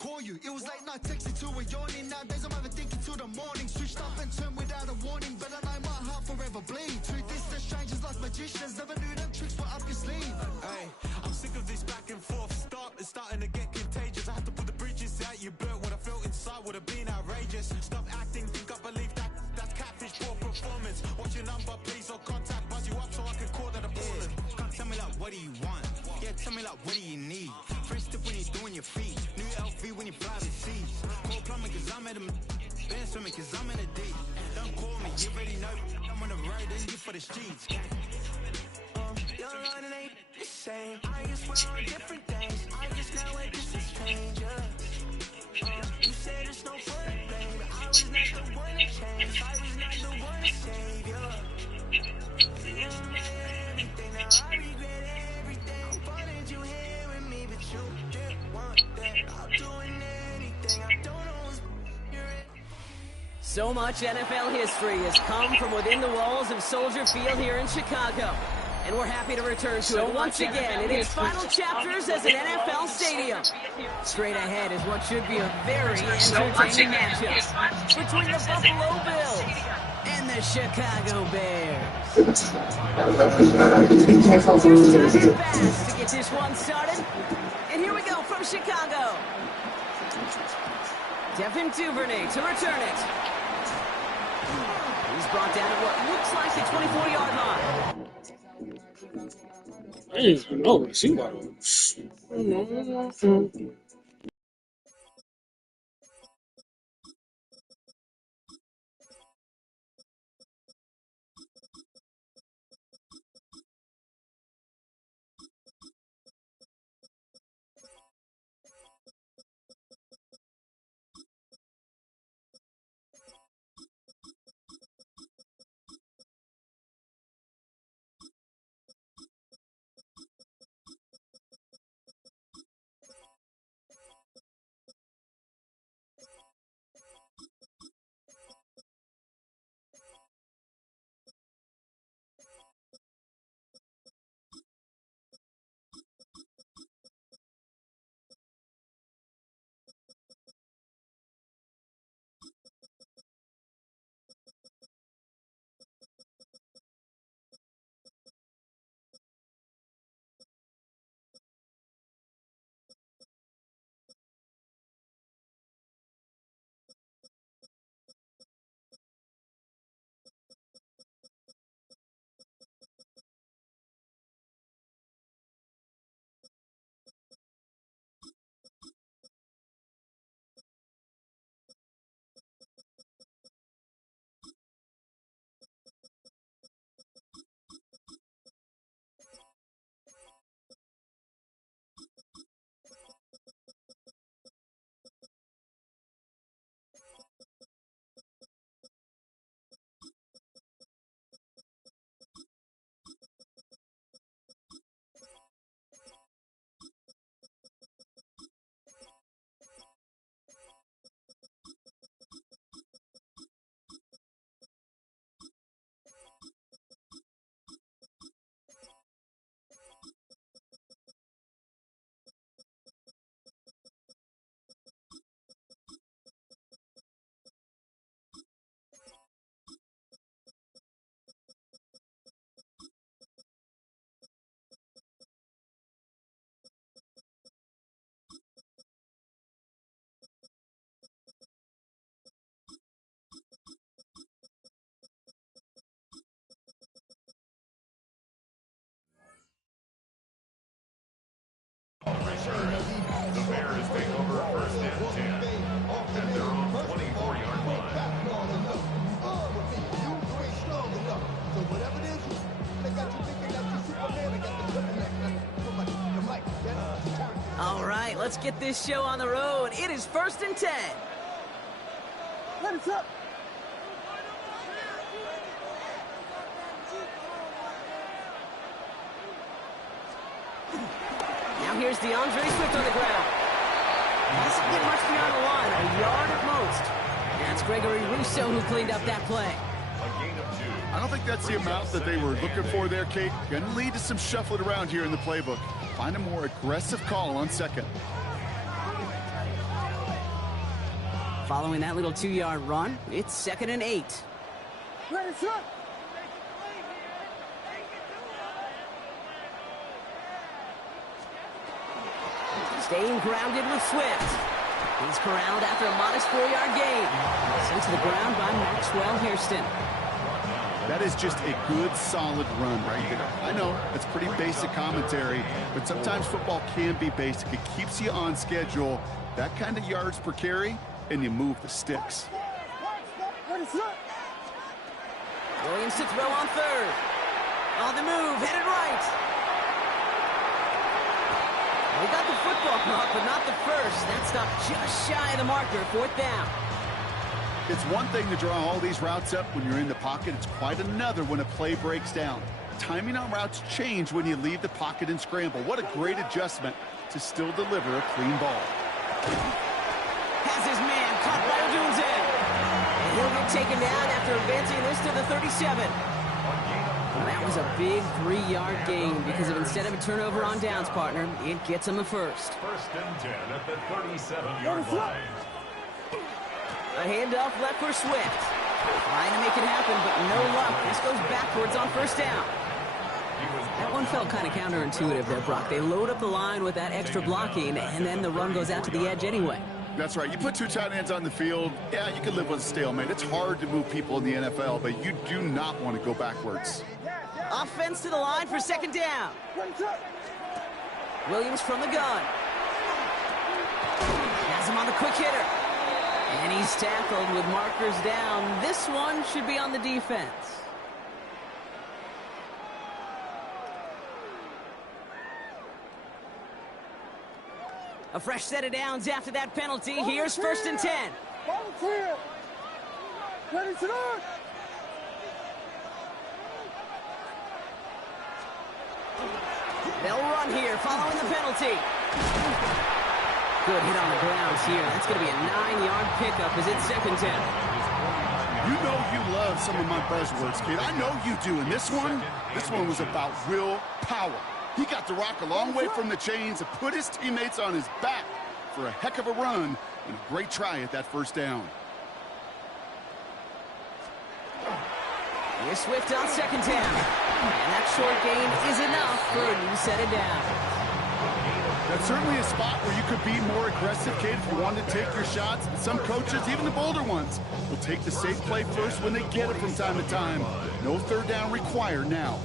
call you. It was late night texting to a yawning. Nowadays I'm overthinking till the morning. Switched up and turned without a warning, but I know my heart forever bleeds. Truth is the strangers like magicians, never knew them tricks were up your sleeve. Hey, I'm sick of this back and forth. It's starting to get contagious. I had to put the bridges out you built. What I felt inside would have been outrageous. Stop acting, think I believe that. That's catfish, poor performance. What's your number, please, or contact, buzz you up so I can call that a ballin'. Can't tell me like, what do you want? Yeah, tell me like, what do you need? First step when you're doing your feet. New LV when you fly the seas. Call plumbing cause I'm at a been swimming cause I'm in a deep. Don't call me, you already know. I'm on the road and you for the streets. Your line ain't the same. I guess we're on different things. I guess now we're just a stranger. You said there's no fun to blame. I was not the one to change. I was not the one to save you. Everything now I regret everything. I wanted you here with me, but you didn't want that. I'm doing anything. I don't know what's So much NFL history has come from within the walls of Soldier Field here in Chicago. And we're happy to return to it once again in its final chapters as an NFL stadium. Straight ahead is what should be a very entertaining matchup between the Buffalo Bills and the Chicago Bears. Fast to get this one started. And here we go from Chicago. Devin Duvernay to return it. He's brought down at what looks like the 24-yard line. No, sí, varón. The Bears take over first and 10 at their own 24-yard line. All right, let's get this show on the road. It is first and 10. Let us up. Now here's DeAndre Swift on the ground. He doesn't get much beyond the line, a yard at most. That's Gregory Rousseau who cleaned up that play. I don't think that's the amount that they were looking for there, Kate. Going to lead to some shuffling around here in the playbook. Find a more aggressive call on second. Following that little 2-yard run, it's 2nd and 8. Ready, set. Staying grounded with Swift. He's corralled after a modest 4-yard gain. Sent to the ground by Maxwell Hairston. That is just a good, solid run right there. I know, it's pretty basic commentary, but sometimes football can be basic. It keeps you on schedule. That kind of yards per carry, and you move the sticks. Williams to throw on 3rd. On the move, headed right. We got the football block, but not the first. That stopped just shy of the marker, 4th down. It's one thing to draw all these routes up when you're in the pocket. It's quite another when a play breaks down. Timing on routes change when you leave the pocket and scramble. What a great adjustment to still deliver a clean ball. Has his man caught by Odunze. And he'll get taken down after advancing this to the 37. That was a big 3-yard gain because of instead of a turnover on downs, partner, it gets him a first. 1st and 10 at the 37-yard line. A handoff left for Swift. Trying to make it happen, but no luck. This goes backwards on 1st down. That one felt kind of counterintuitive there, Brock. They load up the line with that extra blocking, and then the run goes out to the edge anyway. That's right. You put 2 tight ends on the field, yeah, you can live with a stalemate. It's hard to move people in the NFL, but you do not want to go backwards. Offense to the line for 2nd down. Williams from the gun. Has him on the quick hitter. And he's tackled with markers down. This one should be on the defense. A fresh set of downs after that penalty. Here's 1st and 10. Ball clear. Ready to run. They'll run here following the penalty. Good hit on the grounds here. That's going to be a 9-yard pickup as it's 2nd 10. You know you love some of my buzzwords, kid. I know you do. And this one was about real power. He got the rock a long way from the chains and put his teammates on his back for a heck of a run and a great try at that 1st down. Here's Swift on 2nd down. And that short gain is enough for a new set of downs. That's certainly a spot where you could be more aggressive, kid, if you want to take your shots. Some coaches, even the bolder ones, will take the safe play first when they get it from time to time. No 3rd down required now.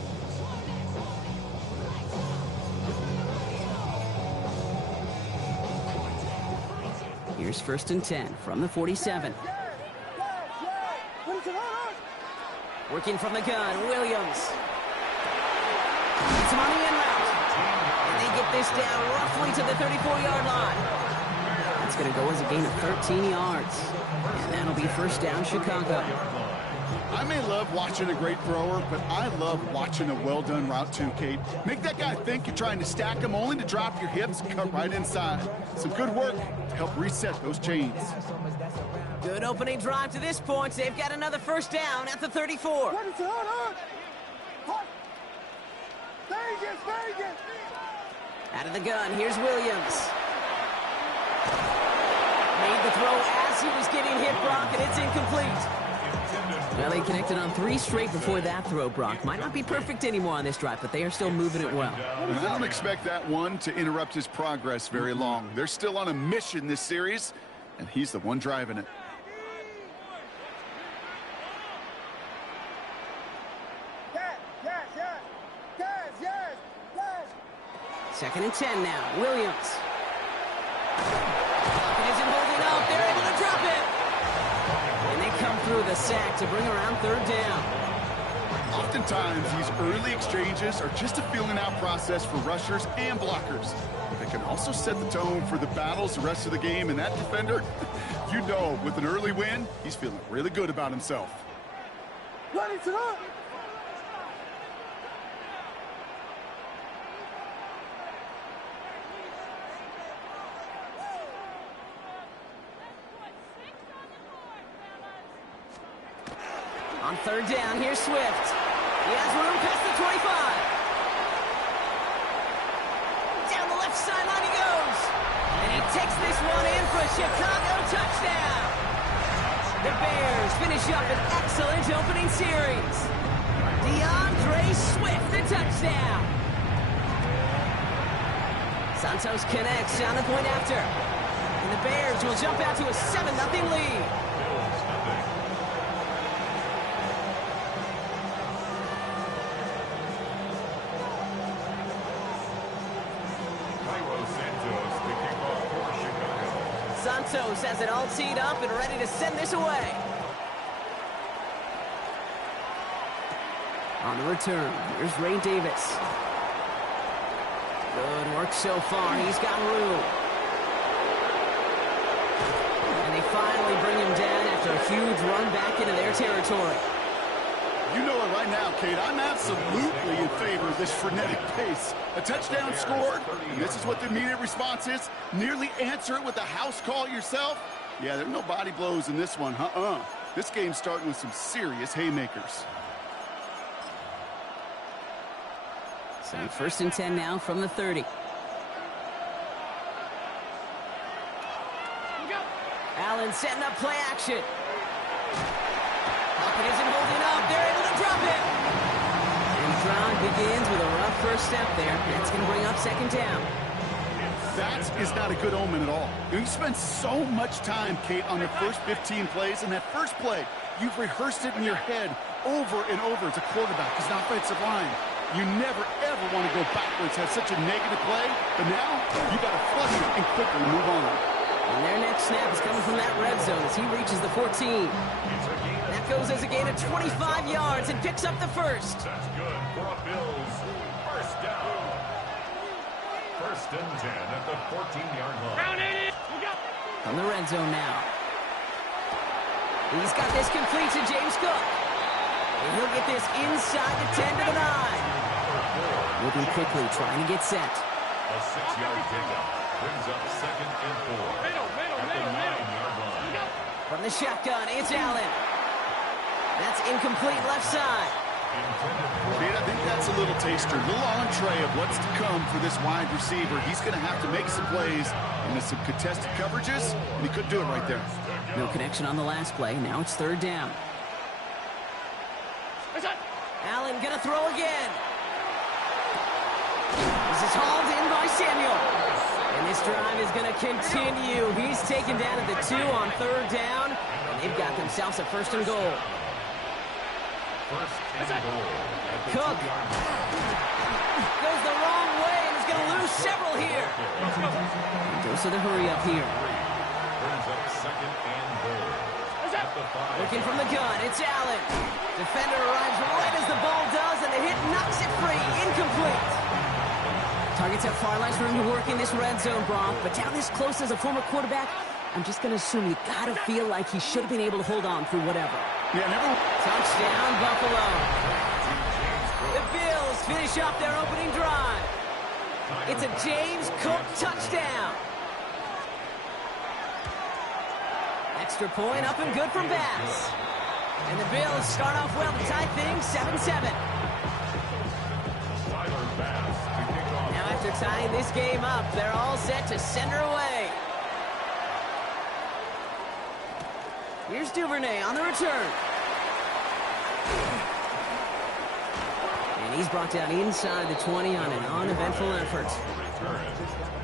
Here's 1st and 10 from the 47. Working from the gun, Williams. It's him on the end route. And they get this down roughly to the 34-yard line. That's going to go as a gain of 13 yards. And that'll be 1st down, Chicago. I may love watching a great thrower, but I love watching a well-done route too, Kate. Make that guy think you're trying to stack him only to drop your hips and cut right inside. Some good work to help reset those chains. Good opening drive to this point. They've got another 1st down at the 34. Out of the gun, here's Williams. Made the throw as he was getting hit, Brock, and it's incomplete. Well, they connected on 3 straight before that throw, Brock. Might not be perfect anymore on this drive, but they are still moving it well. I don't expect that one to interrupt his progress very long. They're still on a mission this series, and he's the one driving it. Second and 10 now. Williams. It isn't holding up. They're able to drop it. And they come through the sack to bring around 3rd down. Oftentimes, these early exchanges are just a feeling out process for rushers and blockers. They can also set the tone for the battles the rest of the game, and that defender, you know, with an early win, he's feeling really good about himself. Ready to run. On 3rd down, here's Swift. He has room past the 25. Down the left sideline he goes. And he takes this one in for a Chicago touchdown. The Bears finish up an excellent opening series. DeAndre Swift, the touchdown. Santos connects on the point after. And the Bears will jump out to a 7-0 lead. Santos has it all teed up and ready to send this away. On the return, here's Ray Davis. Good work so far. He's got room. And they finally bring him down after a huge run back into their territory. You know it right now, Kate. I'm absolutely in favor of this frenetic pace. A touchdown scored, and this is what the immediate response is. Nearly answer it with a house call yourself. Yeah, there are no body blows in this one. This game's starting with some serious haymakers. So 1st and 10 now from the 30. Allen setting up play action. Pocket isn't holding up. They're able to drop it. And the drive begins with a rough first step there. That's going to bring up 2nd down. That is not a good omen at all. You spend so much time, Kate, on your first 15 plays, and that first play, you've rehearsed it in your head over and over as a quarterback, as an offensive line. You never, ever want to go backwards, have such a negative play, but now you got to flush it and quickly move on. And their next snap is coming from that red zone as he reaches the 14. That goes as a gain of 25 yards and picks up the first. That's good for a Bills first down. 1st and 10 at the 14-yard line. From the red zone now. He's got this complete to James Cook. And he'll get this inside the 10 to the 9. Moving quickly, trying to get set. A 6-yard pickup brings up 2nd and 4 at the 9-yard line. From the shotgun, it's Allen. That's incomplete left side. Kate, I think that's a little taster, a little entree of what's to come for this wide receiver. He's going to have to make some plays into some contested coverages, and he couldn't do it right there. No connection on the last play. Now it's 3rd down. Allen gonna throw again. This is hauled in by Samuel. And this drive is gonna continue. He's taken down at the 2 on 3rd down. And they've got themselves a 1st and goal. 1st and goal. Cook goes the wrong way and is gonna lose several here. He goes to the hurry up here. Brings up 2nd and goal. At the 5. Looking from the gun, it's Allen. Defender arrives right as the ball does, and the hit knocks it free. Incomplete. Targets have far less room to work in this red zone, Brock, but down this close as a former quarterback, I'm just going to assume you got to feel like he should have been able to hold on through whatever. Yeah, Touchdown, Buffalo. The Bills finish up their opening drive. It's a James Cook touchdown. Extra point up and good from Bass. And the Bills start off well to tie things 7-7. Now after tying this game up, they're all set to send her away. Here's Duvernay on the return. And he's brought down inside the 20 on an uneventful effort.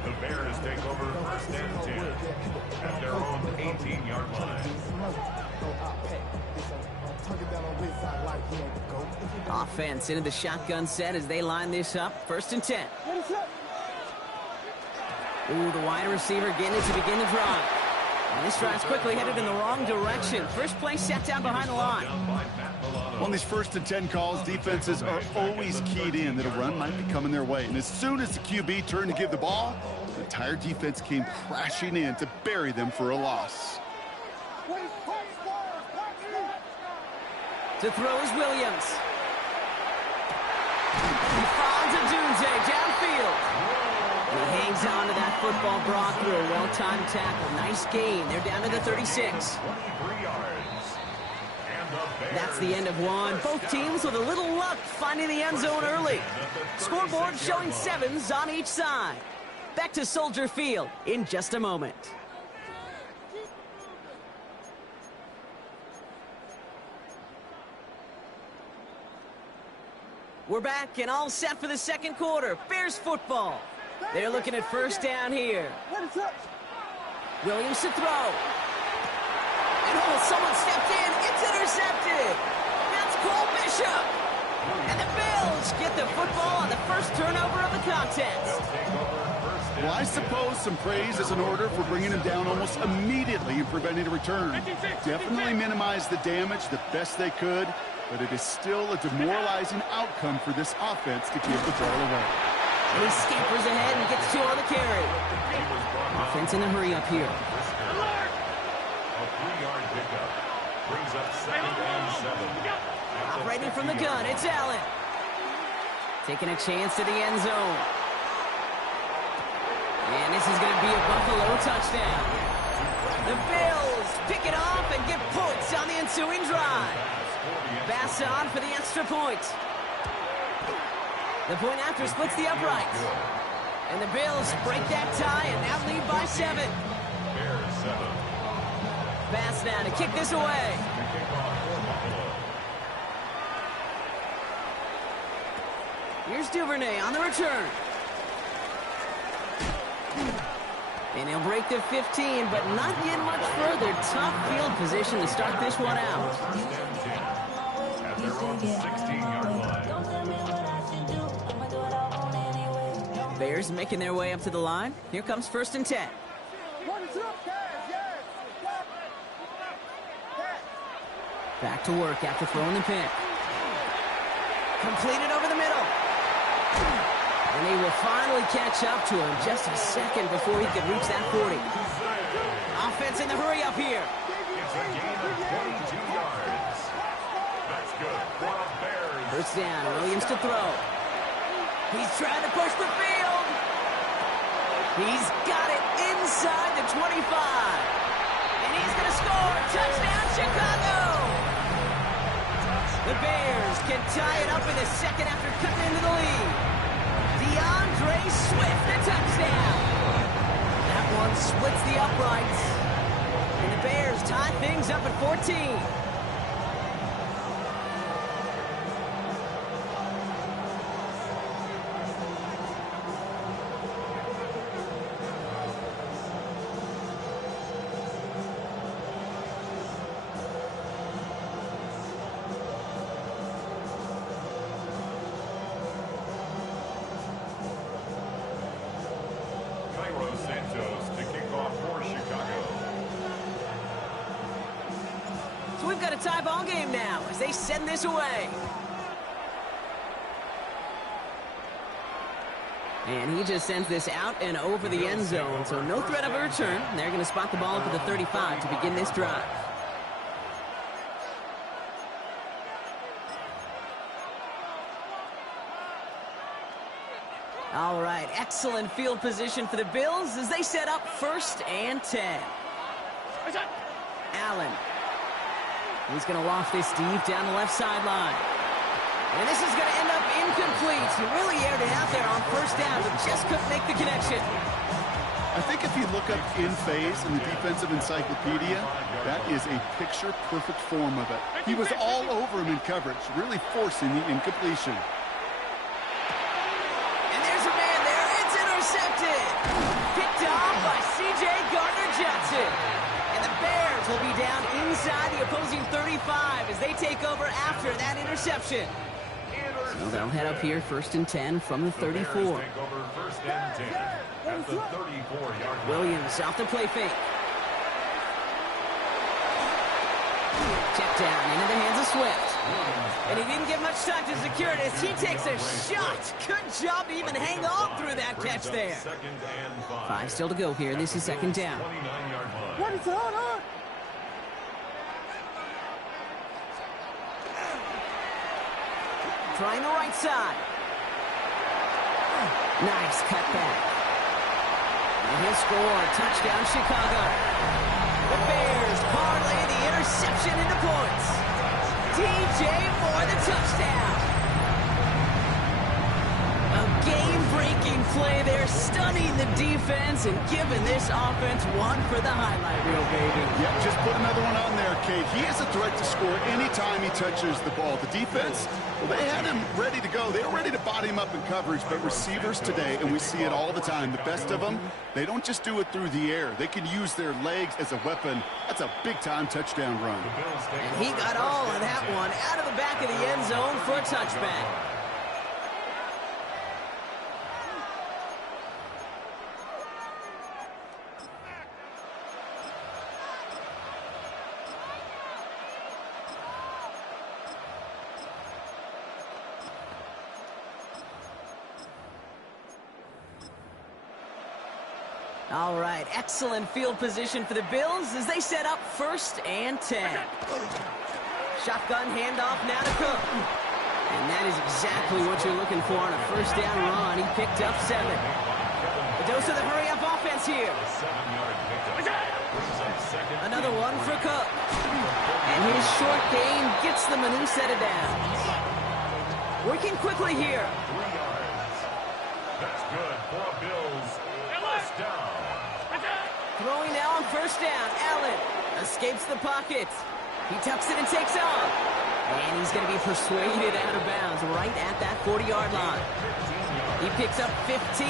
The Bears take over 1st and 10 at their own 18-yard line. Offense into the shotgun set as they line this up. 1st and 10. Ooh, the wide receiver getting it to begin the drive. And this drive's quickly headed in the wrong direction. First play set down behind the line. On these 1st and 10 calls, defenses are always keyed in that a run might be coming their way. And as soon as the QB turned to give the ball, the entire defense came crashing in to bury them for a loss. To throw is Williams. He finds Adunze downfield. And he hangs on to that football, Brock, through a well-timed tackle. Nice game. They're down to the 36. That's the end of one. Both teams with a little luck finding the end zone early. Scoreboard showing 7s on each side. Back to Soldier Field in just a moment. We're back and all set for the second quarter. Bears football. They're looking at first down here. Williams to throw. And someone stepped in. It's intercepted. That's Cole Bishop. And the Bills get the football on the first turnover of the contest. Well, I suppose some praise is in order for bringing him down almost immediately and preventing a return. Definitely minimized the damage the best they could, but it is still a demoralizing outcome for this offense to give the ball away. And he scampers ahead and gets 2 on the carry. Offense in a hurry up here. A 3-yard pickup brings up 2nd and 7. Operating from the gun, it's Allen. Taking a chance to the end zone. And this is going to be a Buffalo touchdown. The Bills pick it off and get points on the ensuing drive. Bass on for the extra point. The point after splits the uprights. And the Bills break that tie and now lead by 7. Bears 7. Bass now to kick this away. Here's Duvernay on the return. And he'll break the 15, but not get much further. Tough field position to start this one out. At their own 16-yard line. Bears making their way up to the line. Here comes 1st and 10. Back to work after throwing the pick. Completed over the middle. And he will finally catch up to him just a second before he could reach that 40. Offense in the hurry up here. It's a gain of 22 yards. That's good for the Bears. First down, Williams to throw. He's trying to push the field. He's got it inside the 25. And he's going to score. Touchdown, Chicago. The Bears can tie it up in the second after cutting into the lead. DeAndre Swift, a touchdown. That one splits the uprights. And the Bears tie things up at 14. Santos to kick off for Chicago. So we've got a tie ball game now as they send this away. And he just sends this out and over the end zone, so no threat of a return. They're going to spot the ball up at the 35 to begin this drive. All right, excellent field position for the Bills as they set up 1st and 10. Allen. He's going to loft this deep down the left sideline. And this is going to end up incomplete. He really aired it out there on 1st down, but just couldn't make the connection. I think if you look up in phase in the defensive encyclopedia, that is a picture-perfect form of it. He was all over him in coverage, really forcing the incompletion. Picked off by C.J. Gardner-Johnson. And the Bears will be down inside the opposing 35 as they take over after that interception. So they'll head up here 1st and 10 from the 34. Take over 1st and 10 at the 34-yard line. Williams off the play fake. Check down into the hands of Swift. And he didn't get much time to secure it as he takes a shot. Good job to even hang on through that catch there. 5 still to go here. This is 2nd down. What is on? Trying the right side. Nice cutback. And he'll score. Touchdown, Chicago. The Bears parlay the interception into points. DJ for the touchdown. A game-breaking making play there, stunning the defense and giving this offense one for the highlight reel, baby. Yep, just put another one on there, Kate. He is a threat to score anytime he touches the ball. The defense, well, they had him ready to go. They were ready to body him up in coverage, but receivers today, and we see it all the time, the best of them, they don't just do it through the air. They can use their legs as a weapon. That's a big-time touchdown run. And he got all of that one out of the back of the end zone for a touchback. All right, excellent field position for the Bills as they set up 1st and 10. Shotgun handoff now to Cook. And that is exactly what you're looking for on a 1st down run. He picked up 7. A dose of the hurry-up offense here. Another one for Cook. And his short gain gets them a new set of downs. Working quickly here. 3 yards. That's good for a Bills 1st down. Throwing now on 1st down. Allen escapes the pocket. He tucks it and takes off. And he's going to be persuaded out of bounds right at that 40-yard line. He picks up 15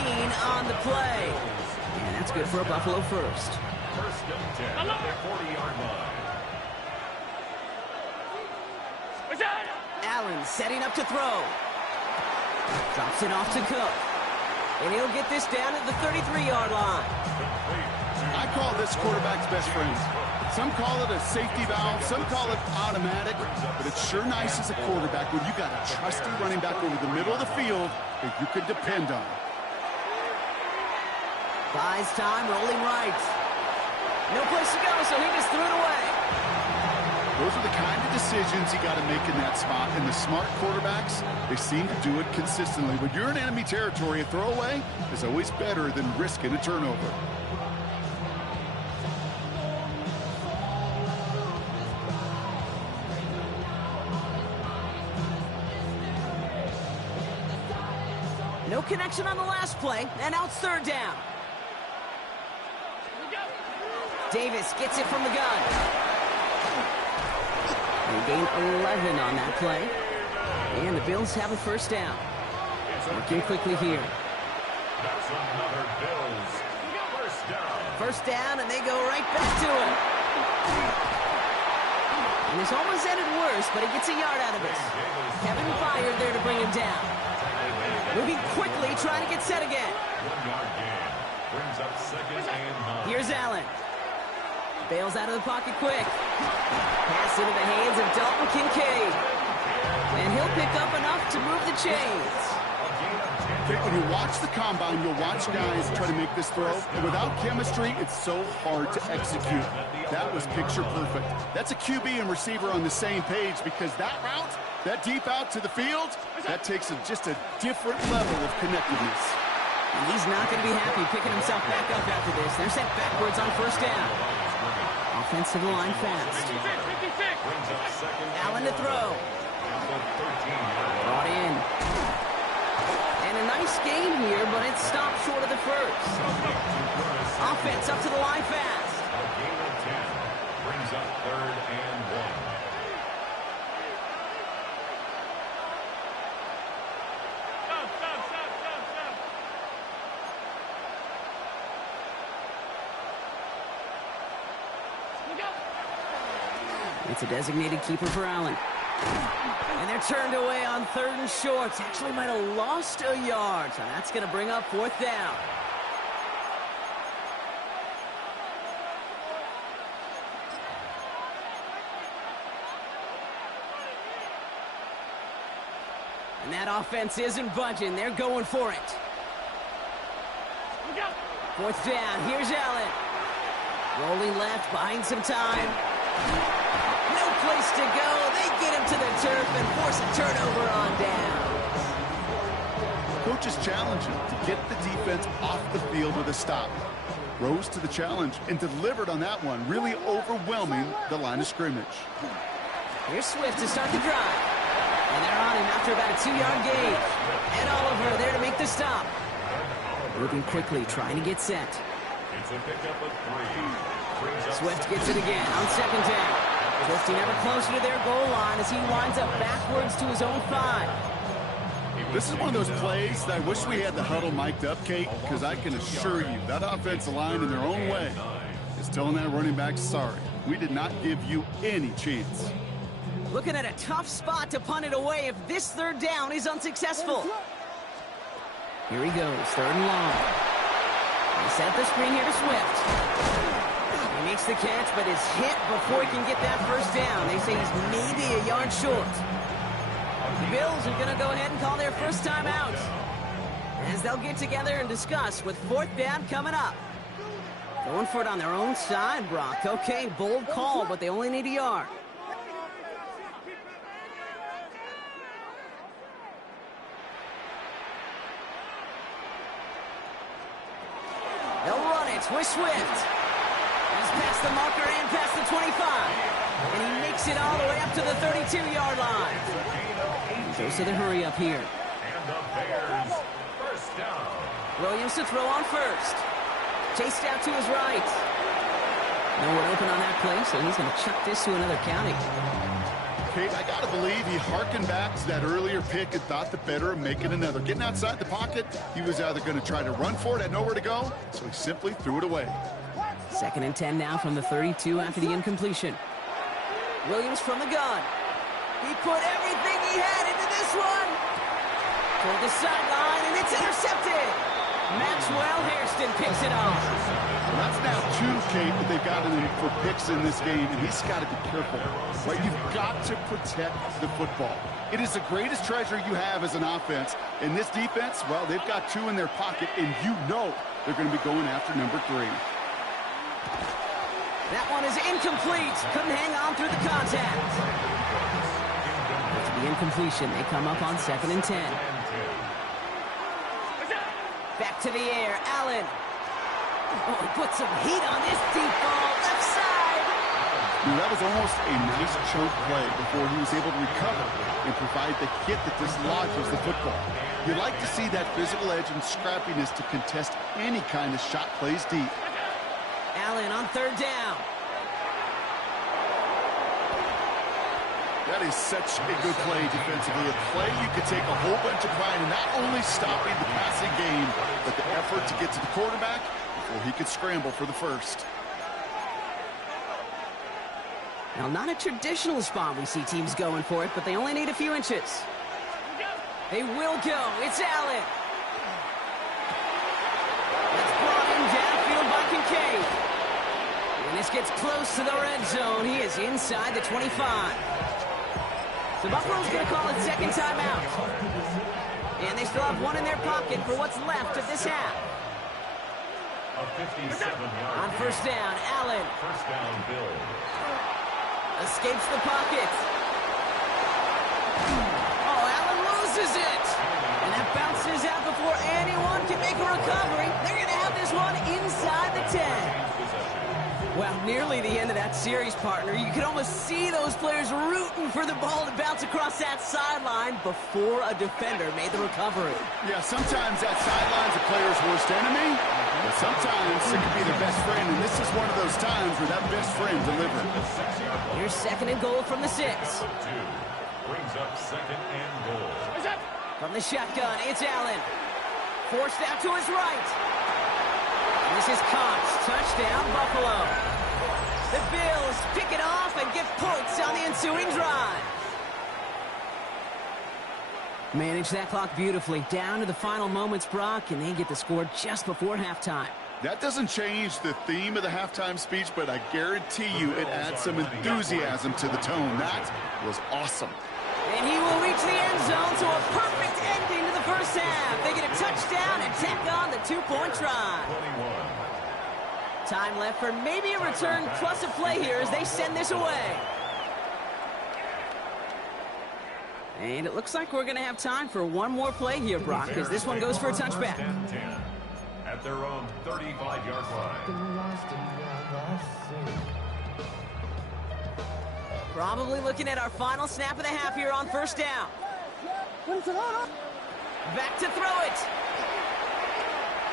on the play. And that's good for a Buffalo first. 1st and 10 at the 40-yard line. Allen setting up to throw. Drops it off to Cook. And he'll get this down at the 33-yard line. I call this quarterback's best friend. Some call it a safety valve, some call it automatic, but it's sure nice as a quarterback when you got a trusty running back over the middle of the field that you can depend on. Buys time, rolling right. No place to go, so he just threw it away. Those are the kind of decisions you got to make in that spot, and the smart quarterbacks, they seem to do it consistently. When you're in enemy territory, a throwaway is always better than risking a turnover. No connection on the last play, and now it's 3rd down. Davis gets it from the gun. They gain 11 on that play. And the Bills have a 1st down. Working quickly here. That's another Bills 1st down. 1st down, and they go right back to it. And this almost ended worse, but he gets a yard out of it. Kevin fired there to bring him down. Moving quickly, trying to get set again. 1-yard gain. Brings up 2nd and 9. Here's Allen. Bails out of the pocket quick. Pass into the hands of Dalton Kincaid. And he'll pick up enough to move the chains. When you watch the combine, you'll watch guys try to make this throw, and without chemistry, it's so hard to execute. That was picture perfect. That's a QB and receiver on the same page, because that route, that deep out to the field, that takes just a different level of connectedness. And he's not going to be happy picking himself back up after this. They're sent backwards on 1st down. Offensive line fast. Allen to throw. Brought in. And a nice gain here, but it stopped short of the 1st. Offense up to the line fast. A gain of 10 brings up 3rd and 1. It's a designated keeper for Allen. And they're turned away on 3rd and short. Actually might have lost a yard, so that's going to bring up 4th down. And that offense isn't budging. They're going for it. 4th down. Here's Allen. Rolling left, buying some time. No place to go. They get him to the turf and force a turnover on downs. Coach's challenge him to get the defense off the field with a stop. Rose to the challenge and delivered on that one, really overwhelming the line of scrimmage. Here's Swift to start the drive. And they're on him after about a 2-yard gain. And Oliver there to make the stop. Moving quickly, trying to get set. It's a pickup of 3. Swift gets it again on second down. Drifting ever closer to their goal line as he winds up backwards to his own 5. This is one of those plays that I wish we had the huddle mic'd up, Kate, because I can assure you that offensive line in their own way is telling that running back, sorry, we did not give you any chance. Looking at a tough spot to punt it away if this third down is unsuccessful. Here he goes, third and long. He set up the screen here to Swift. He makes the catch, but is hit before he can get that first down. They say he's maybe a yard short. The Bills are going to go ahead and call their first time out, as they'll get together and discuss with fourth down coming up. Going for it on their own side, Brock. Okay, bold call, but they only need a yard. They'll run it with Swift. He's past the marker and past the 25. And he makes it all the way up to the 32-yard line. Goes to the hurry up here. And the Bears, first down. Williams to throw on first. Chased out to his right. No one open on that play, so he's going to chuck this to another county. Kate, I got to believe he hearkened back to that earlier pick and thought the better of making another. Getting outside the pocket, he was either going to try to run for it, had nowhere to go, so he simply threw it away. 2nd and 10 now from the 32 after the incompletion. Williams from the gun. He put everything he had into this one. Toward the sideline, and it's intercepted. Maxwell Hairston picks it off. Well, that's now 2, Kate, that they've gotten him for picks in this game, and he's got to be careful. Right? You've got to protect the football. It is the greatest treasure you have as an offense. And this defense, well, they've got 2 in their pocket, and you know they're going to be going after number 3. That one is incomplete. Couldn't hang on through the contact. After the incompletion, they come up on 2nd and 10. Back to the air, Allen. Oh, he put some heat on this deep ball, left side. Dude, that was almost a nice choke play before he was able to recover and provide the hit that dislodges the football. You like to see that physical edge and scrappiness to contest any kind of shot plays deep. Allen on 3rd down. That is such a good play defensively. A play you could take a whole bunch of pride in not only stopping the passing game, but the effort to get to the quarterback before he could scramble for the first. Now, not a traditional spot we see teams going for it, but they only need a few inches. They will go. It's Allen. That's brought in downfield by Kincaid. And this gets close to the red zone. He is inside the 25. So Buffalo's going to call it second timeout. And they still have 1 in their pocket for what's left of this half. A 57-yard. On first down, Allen. First down, Bills. Escapes the pocket. Oh, Allen loses it. And that bounces out before anyone can make a recovery. They're going to have this one inside the 10. Well, nearly the end of that series, partner. You could almost see those players rooting for the ball to bounce across that sideline before a defender made the recovery. Yeah, sometimes that sideline's a player's worst enemy, but sometimes it can be their best friend, and this is one of those times where that best friend delivered. Here's 2nd and goal from the 6. Brings up 2nd and goal. From the shotgun, it's Allen. Forced out to his right. This is Cox. Touchdown, Buffalo. The Bills pick it off and get points on the ensuing drive. Manage that clock beautifully. Down to the final moments, Brock, and they get the score just before halftime. That doesn't change the theme of the halftime speech, but I guarantee you it adds some enthusiasm to the tone. That was awesome. And he will reach the end zone, so a perfect ending to the first half. They get a touchdown and tack on the 2-point try. 21. Time left for maybe a return plus a play here as they send this away. And it looks like we're going to have time for one more play here, Brock, because this one goes for a touchback. 10-10 at their own 35-yard line. Probably looking at our final snap of the half here on first down. Back to throw it.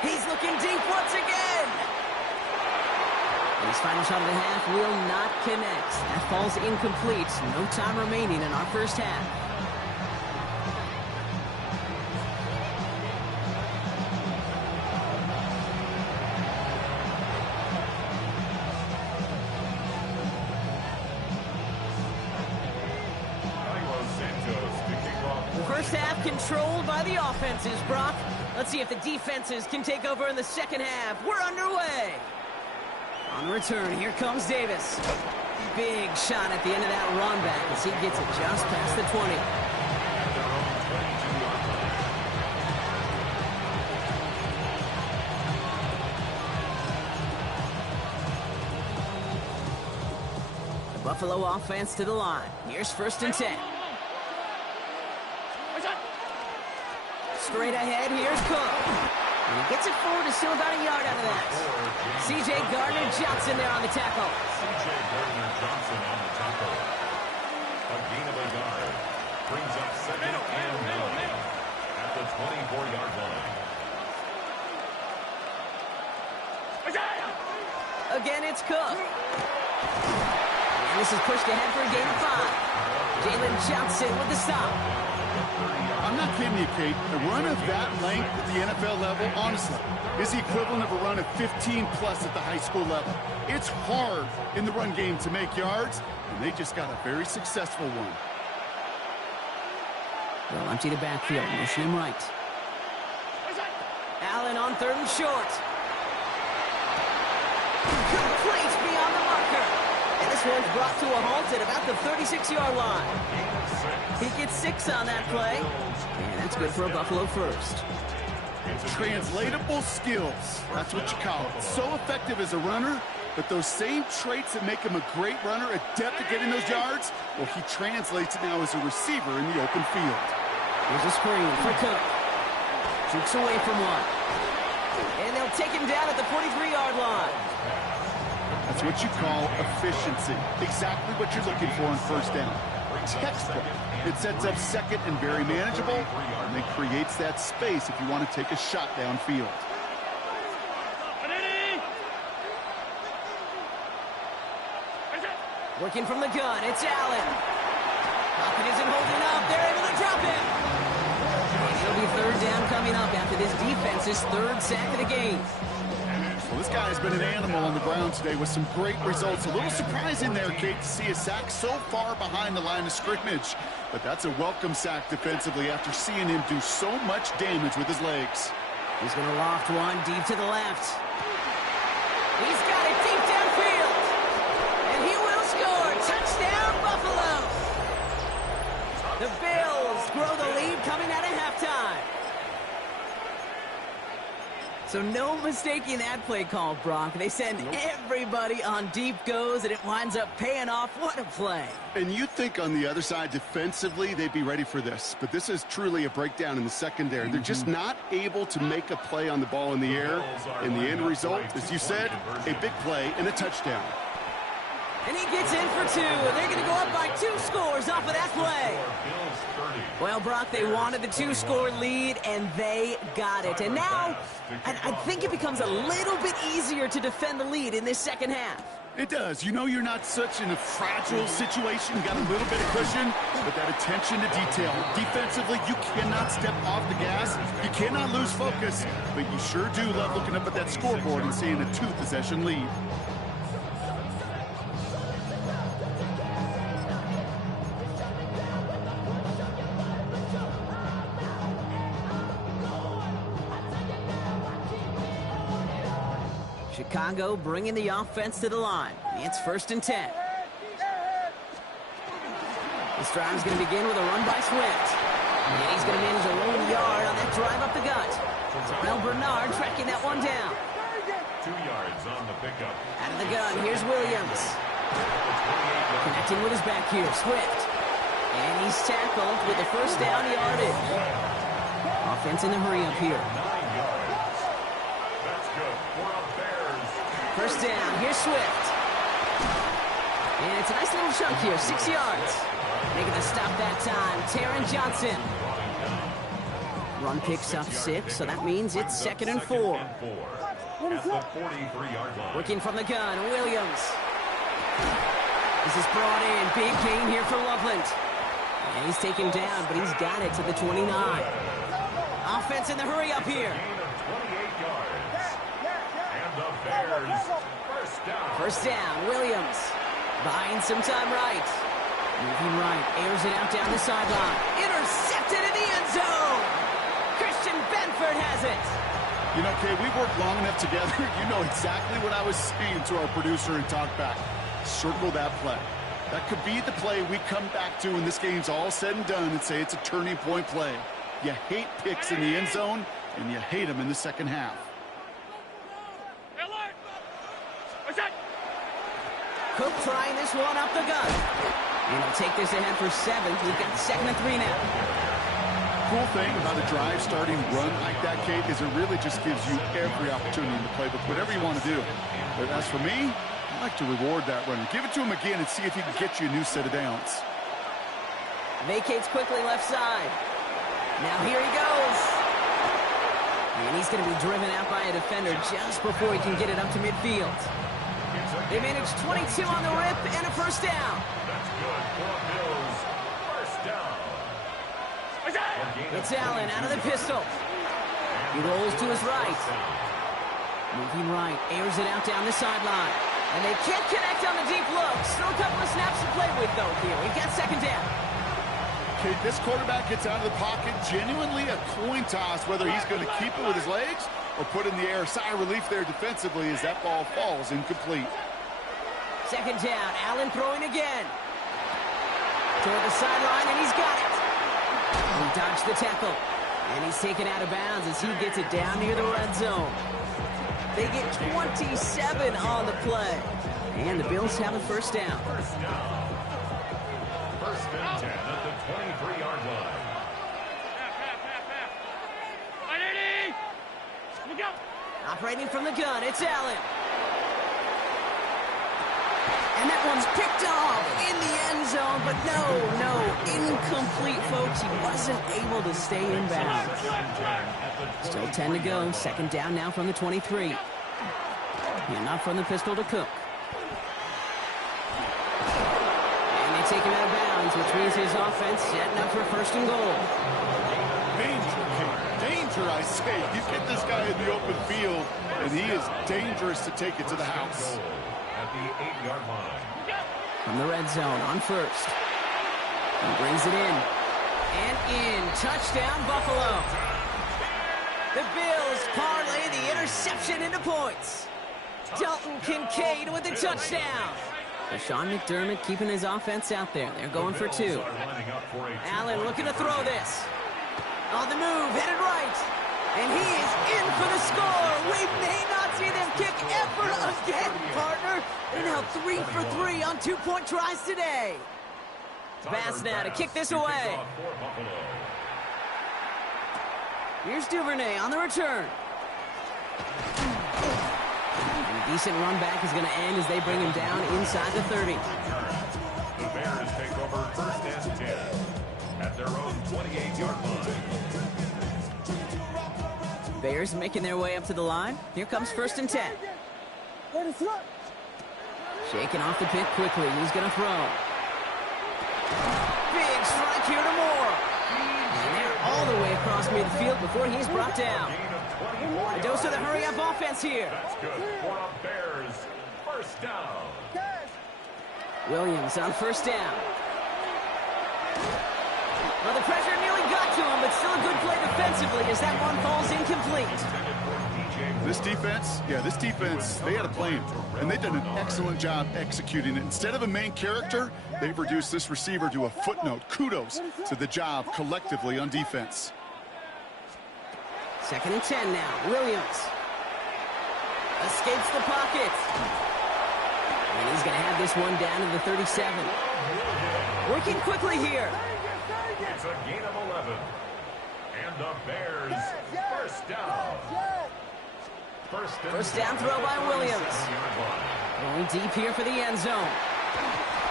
He's looking deep once again. And his final shot of the half will not connect. That falls incomplete. No time remaining in our first half. First half controlled by the offenses, Brock. Let's see if the defenses can take over in the second half. We're underway. On the return, here comes Davis. Big shot at the end of that run back as he gets it just past the 20. The Buffalo offense to the line. Here's 1st and 10. Straight ahead, here's Cook. And he gets it forward to still about a yard out of that. C.J. Gardner-Johnson there on the tackle. C.J. Gardner-Johnson on the tackle. A gain of a yard. Brings up 2nd and 9 at the 24-yard line. Again, it's Cook. And this is pushed ahead for a gain of 5. Jalen Johnson with the stop. I'm not kidding you, Kate. A run of that length at the NFL level, honestly, is the equivalent of a run of 15-plus at the high school level. It's hard in the run game to make yards, and they just got a very successful one. They'll empty the backfield, motion him right. Allen on 3rd and short. Complete beyond the marker. And this one's brought to a halt at about the 36-yard line. He gets 6 on that play, and that's good for a Buffalo first. Translatable skills, that's what you call it. So effective as a runner, but those same traits that make him a great runner, adept at getting those yards, well, he translates it now as a receiver in the open field. Here's a screen for Cook. Jukes away from one. And they'll take him down at the 43-yard line. That's what you call efficiency. Exactly what you're looking for on 1st down. Textbook. It sets up 2nd and very manageable, and it creates that space if you want to take a shot downfield. Working from the gun, it's Allen. Pocket isn't holding up. They're able to drop him. And it'll be 3rd down coming up after this defense's 3rd sack of the game. Well, this guy has been an animal on the ground today with some great results. A little surprising there, Kate, to see a sack so far behind the line of scrimmage. But that's a welcome sack defensively after seeing him do so much damage with his legs. He's going to loft one deep to the left. He's got it deep downfield. And he will score. Touchdown, Buffalo. The Bills grow the lead coming out of halftime. So no mistaking that play call, Brock. They send everybody on deep goes, and it winds up paying off. What a play. And you think on the other side defensively they'd be ready for this, but this is truly a breakdown in the secondary. They're just not able to make a play on the ball in the air. And the end result, as you said, a big play and a touchdown. And he gets in for 2. They're going to go up by 2 scores off of that play. Well, Brock, they wanted the 2-score lead, and they got it. And now, I think it becomes a little bit easier to defend the lead in this second half. It does. You know you're not such in a fragile situation. You got a little bit of cushion, but that attention to detail. Defensively, you cannot step off the gas. You cannot lose focus, but you sure do love looking up at that scoreboard and seeing a 2-possession lead. Chicago bringing the offense to the line. It's 1st and 10. This drive is going to begin with a run by Swift. And he's going to manage a lone yard on that drive up the gut. Terrell Bernard tracking that one down. 2 yards on the pickup. Out of the gun, here's Williams. Connecting with his back here, Swift. And he's tackled with the 1st down yardage. Offense in the hurry up here. 9 yards. That's good for a Bears. 1st down, here's Swift. And it's a nice little chunk here, 6 yards. Making the stop that time, Taron Johnson. Run picks up 6, so that means it's 2nd and 4. At the 43-yard line. Working from the gun, Williams. This is brought in. Big gain here for Loveland. And he's taken down, but he's got it to the 29. Offense in the hurry up here. Gain of 28 yards. And the Bears first down. First down, Williams. Buying some time right. Moving right, airs it out down the sideline. Intercepted in the end zone. Christian Benford has it. You know, Kay, we've worked long enough together. You know exactly what I was saying to our producer and talkback. Circle that play. That could be the play we come back to when this game's all said and done and say it's a turning point play. You hate picks in the end zone, and you hate them in the second half. Cook trying this one up the gut. And he'll take this ahead for 7. We've got 2nd and 3 now. Cool thing about a drive starting run like that, Kate, is it really just gives you every opportunity in the playbook, whatever you want to do. But as for me, I like to reward that runner. Give it to him again and see if he can get you a new set of downs. Vacates quickly left side. Now here he goes. And he's going to be driven out by a defender just before he can get it up to midfield. They managed 22 on the rip and a first down. That's good for Bills. First down. It's Allen out of the pistol. He rolls to his right. Moving right, airs it out down the sideline. And they can't connect on the deep look. Still a couple of snaps to play with, though, here. We've got 2nd down. Kate, this quarterback gets out of the pocket, genuinely a coin toss, whether he's going to keep it with his legs or put in the air. Sigh of relief there defensively as that ball falls incomplete. 2nd down, Allen throwing again. Toward the sideline, and he's got it. He dodged the tackle, and he's taken out of bounds as he gets it down near the red zone. They get 27 on the play, and the Bills have a first down. First down. First and 10 at the 23-yard line. Operating from the gun, it's Allen. And that one's picked off in the end zone, but no, incomplete, folks. He wasn't able to stay in bounds. Still 10 to go. 2nd down now from the 23. And not from the pistol to Cook. And they take him out of bounds, which means his offense setting up for 1st and goal. Danger, Kate. Danger, I say. You get this guy in the open field, and he is dangerous to take it to the house. At the 8-yard line. From the red zone on 1st. He brings it in. And in. Touchdown, Buffalo. The Bills parlay the interception into points. Dalton Kincaid with the touchdown. Sean McDermott keeping his offense out there. They're going for 2. Allen looking to throw this. On the move, headed right. And he is in for the score. We may not see them kick ever again, partner. They're now 3 for 3 on 2-point tries today. Pass now to kick this away. Here's Duvernay on the return. And a decent run back is going to end as they bring him down inside the 30. The Bears take over 1st and 10 at their own 28-yard line. Bears making their way up to the line. Here comes 1st and 10. Shaking off the pick quickly. He's going to throw. Big strike here to Moore. And they're all the way across midfield before he's brought down. A dose of the hurry-up offense here. That's good for the Bears. First down. Williams on 1st down. Well, the pressure nearly got to him, but still a good play defensively as that one falls incomplete. This defense, they had a plan, and they've done an excellent job executing it. Instead of a main character, they've reduced this receiver to a footnote. Kudos to the job collectively on defense. 2nd and 10 now. Williams escapes the pocket. And he's going to have this one down to the 37. Working quickly here. It's a gain of 11. And the Bears first down. First down throw by Williams. Going deep here for the end zone.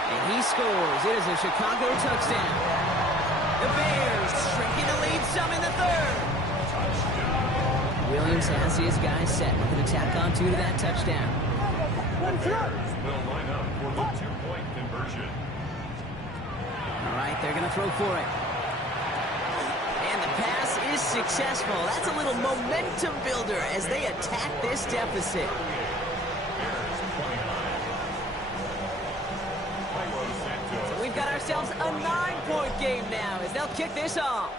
And he scores. It is a Chicago touchdown. The Bears shrinking the lead some in the 3rd. Williams has his guys set. Looking to tack on 2 to that touchdown. The Bears will line up for the 2-point conversion. All right, they're going to throw for it. And the pass is successful. That's a little momentum builder as they attack this deficit. So we've got ourselves a 9-point game now as they'll kick this off.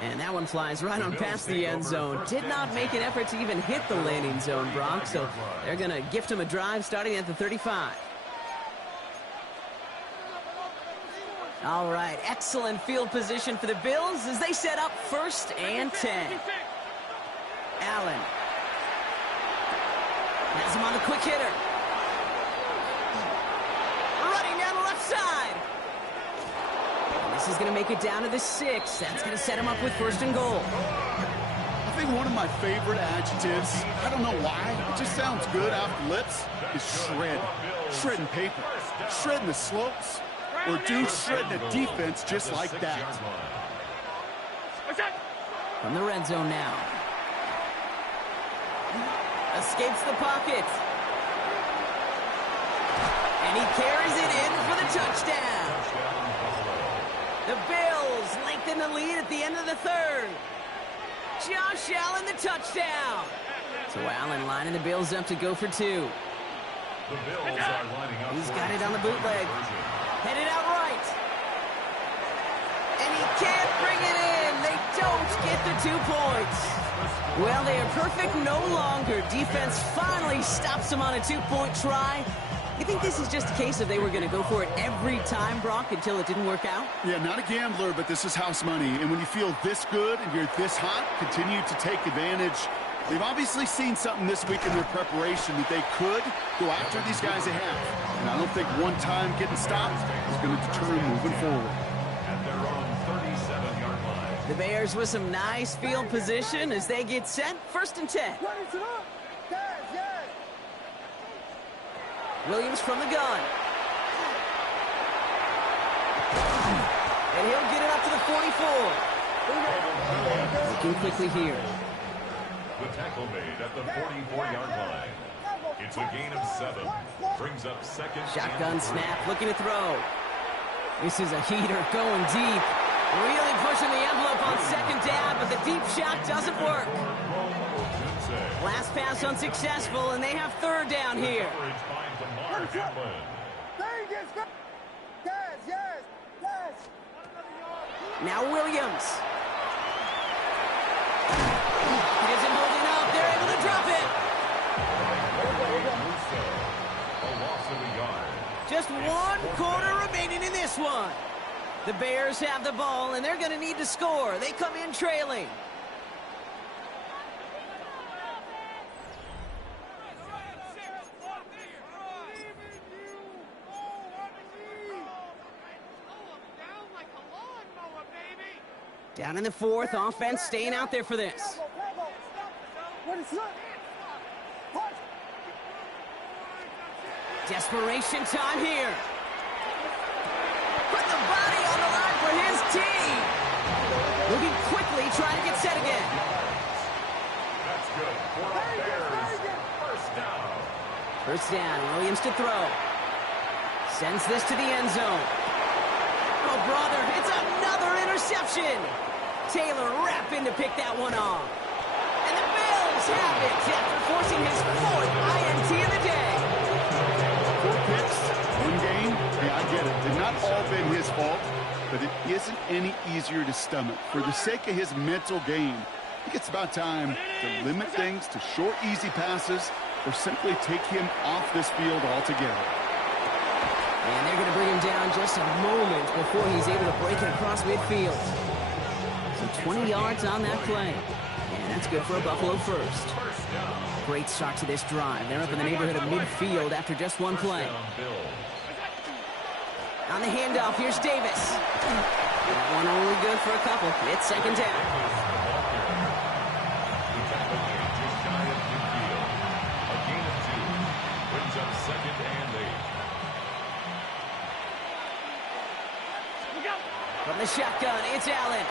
And that one flies right on past the end zone. Did not make an effort to even hit the landing zone, Brock. So they're going to gift him a drive starting at the 35. All right, excellent field position for the Bills as they set up 1st and 10. Allen. Has him on the quick hitter. Running down the left side. And this is going to make it down to the 6. That's going to set him up with 1st and goal. I think one of my favorite adjectives, I don't know why, it just sounds good off the lips, is shred. Shredding paper. Shredding the slopes. Or do shredding a defense just like that. From the red zone now. Escapes the pocket. And he carries it in for the touchdown. The Bills lengthen the lead at the end of the 3rd. Josh Allen, the touchdown. So Allen lining the Bills up to go for 2. The Bills are lining up. He's got it on the bootleg. Headed out right. And he can't bring it in. They don't get the 2 points. Well, they are perfect no longer. Defense finally stops them on a 2-point try. You think this is just a case of they were going to go for it every time, Brock, until it didn't work out? Yeah, not a gambler, but this is house money. And when you feel this good and you're this hot, continue to take advantage. They've obviously seen something this week in their preparation that they could go after these guys they have. And I don't think one time getting stopped is going to deter them moving forward. At their own 37-yard line. The Bears with some nice field position as they get set. 1st and 10. Williams from the gun. And he'll get it up to the 44. Looking quickly here. The tackle made at the 44-yard line. It's a gain of 7. Brings up 2nd. Shotgun snap, looking to throw. This is a heater going deep. Really pushing the envelope on 2nd down, but the deep shot doesn't work. Last pass unsuccessful, and they have 3rd down here. Now Williams. He isn't holding up. They're able to drop it. Just 1 quarter remaining in this one. The Bears have the ball, and they're going to need to score. They come in trailing. Down in the 4th, offense staying out there for this. Desperation time here. Put the body on the line for his team. Moving quickly, trying to get set again. That's good for the Bears. 1st down. 1st down, Williams to throw. Sends this to the end zone. Oh, brother, it's another interception. Taylor rapping to pick that one off. And the Bills have it after forcing his 4th INT of the day. 4 picks, 1 game. Yeah, I get it. They've not all been his fault, but it isn't any easier to stomach. For the sake of his mental game, I think it's about time to limit things to short, easy passes or simply take him off this field altogether. And they're going to bring him down just a moment before he's able to break it across midfield. So 20 yards on that play. And that's good for a Buffalo 1st. Great start to this drive. They're up in the neighborhood of midfield after just 1 play. On the handoff, here's Davis. That one only good for a couple. It's 2nd down. From the shotgun, it's Allen.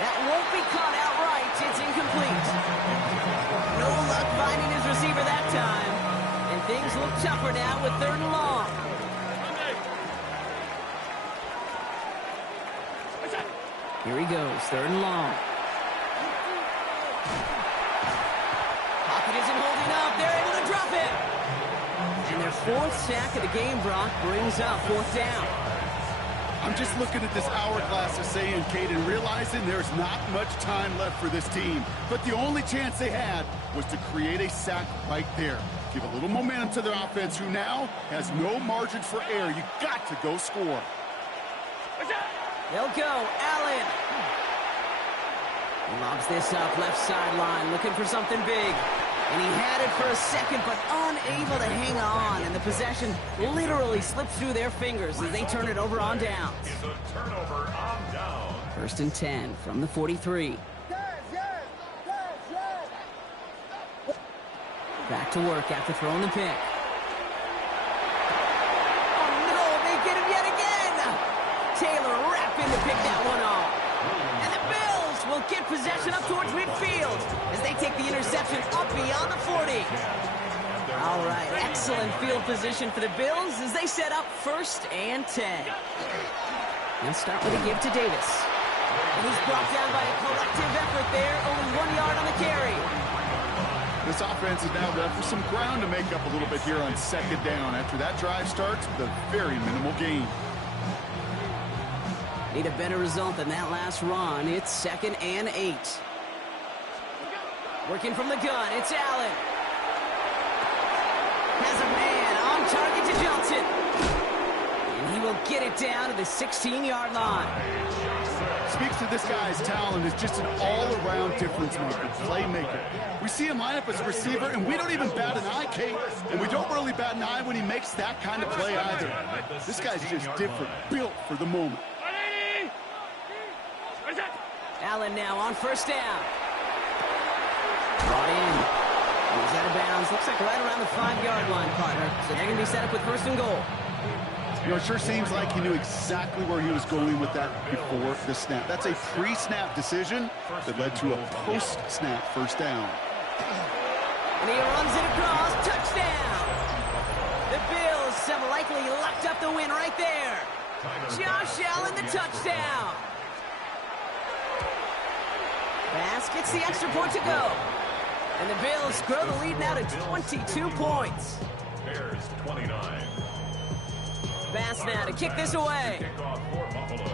That won't be caught outright. It's incomplete. No luck finding his receiver that time. And things look tougher now with 3rd and long. Here he goes, 3rd and long. Pocket isn't holding up. They're able to drop it. And their 4th sack of the game, Brock, brings up 4th down. I'm just looking at this hourglass of saying, Kate, and realizing there's not much time left for this team. But the only chance they had was to create a sack right there. Give a little momentum to their offense, who now has no margin for error. You got to go score. They'll go. Allen. He lobs this up left sideline, looking for something big. And he had it for a second, but unable to hang on. And the possession literally slips through their fingers as they turn it over on downs. It's a turnover on down. 1st and 10 from the 43. Back to work after throwing the pick. Oh, no, they get him yet again. Taylor rapping to pick that one off. And the Bills will get possession up towards midfield as they take the interception up beyond the 40. All right, excellent field position for the Bills as they set up 1st and 10. They'll start with a give to Davis. And he's brought down by a collective effort there, only 1 yard on the carry. This offense is now left for some ground to make up a little bit here on 2nd down after that drive starts with a very minimal gain. Need a better result than that last run. It's 2nd and 8. Working from the gun, it's Allen. Has a man on target to Johnson. And he will get it down to the 16-yard line. Speaks to this guy's talent as just an all-around difference maker, playmaker. We see him line up as a receiver, and we don't even bat an eye, Kate. And we don't really bat an eye when he makes that kind of play either. This guy's just different, built for the moment. Allen now on 1st down. Brought in. He's out of bounds. Looks like right around the 5-yard line, partner. So they're going to be set up with 1st and goal. You know, it sure seems like he knew exactly where he was going with that before the snap. That's a pre-snap decision that led to a post-snap 1st down. And he runs it across. Touchdown! The Bills have likely locked up the win right there. Josh Allen, the touchdown. Bass gets the extra point to go. And the Bills grow the lead now to 22 points. Bears 29. Bass now to kick this away. Kickoff for Buffalo.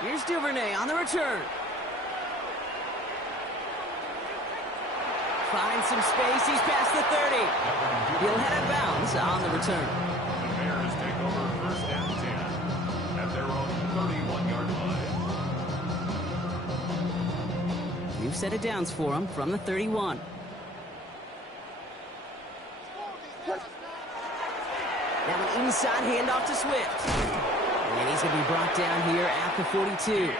Here's Duvernay on the return. Finds some space. He's past the 30. He'll head out of bounds on the return. The Bears take over 1st and 10 at their own 31-yard line. New set of downs for him from the 31. Now an inside handoff to Swift. And he's going to be brought down here at the 42.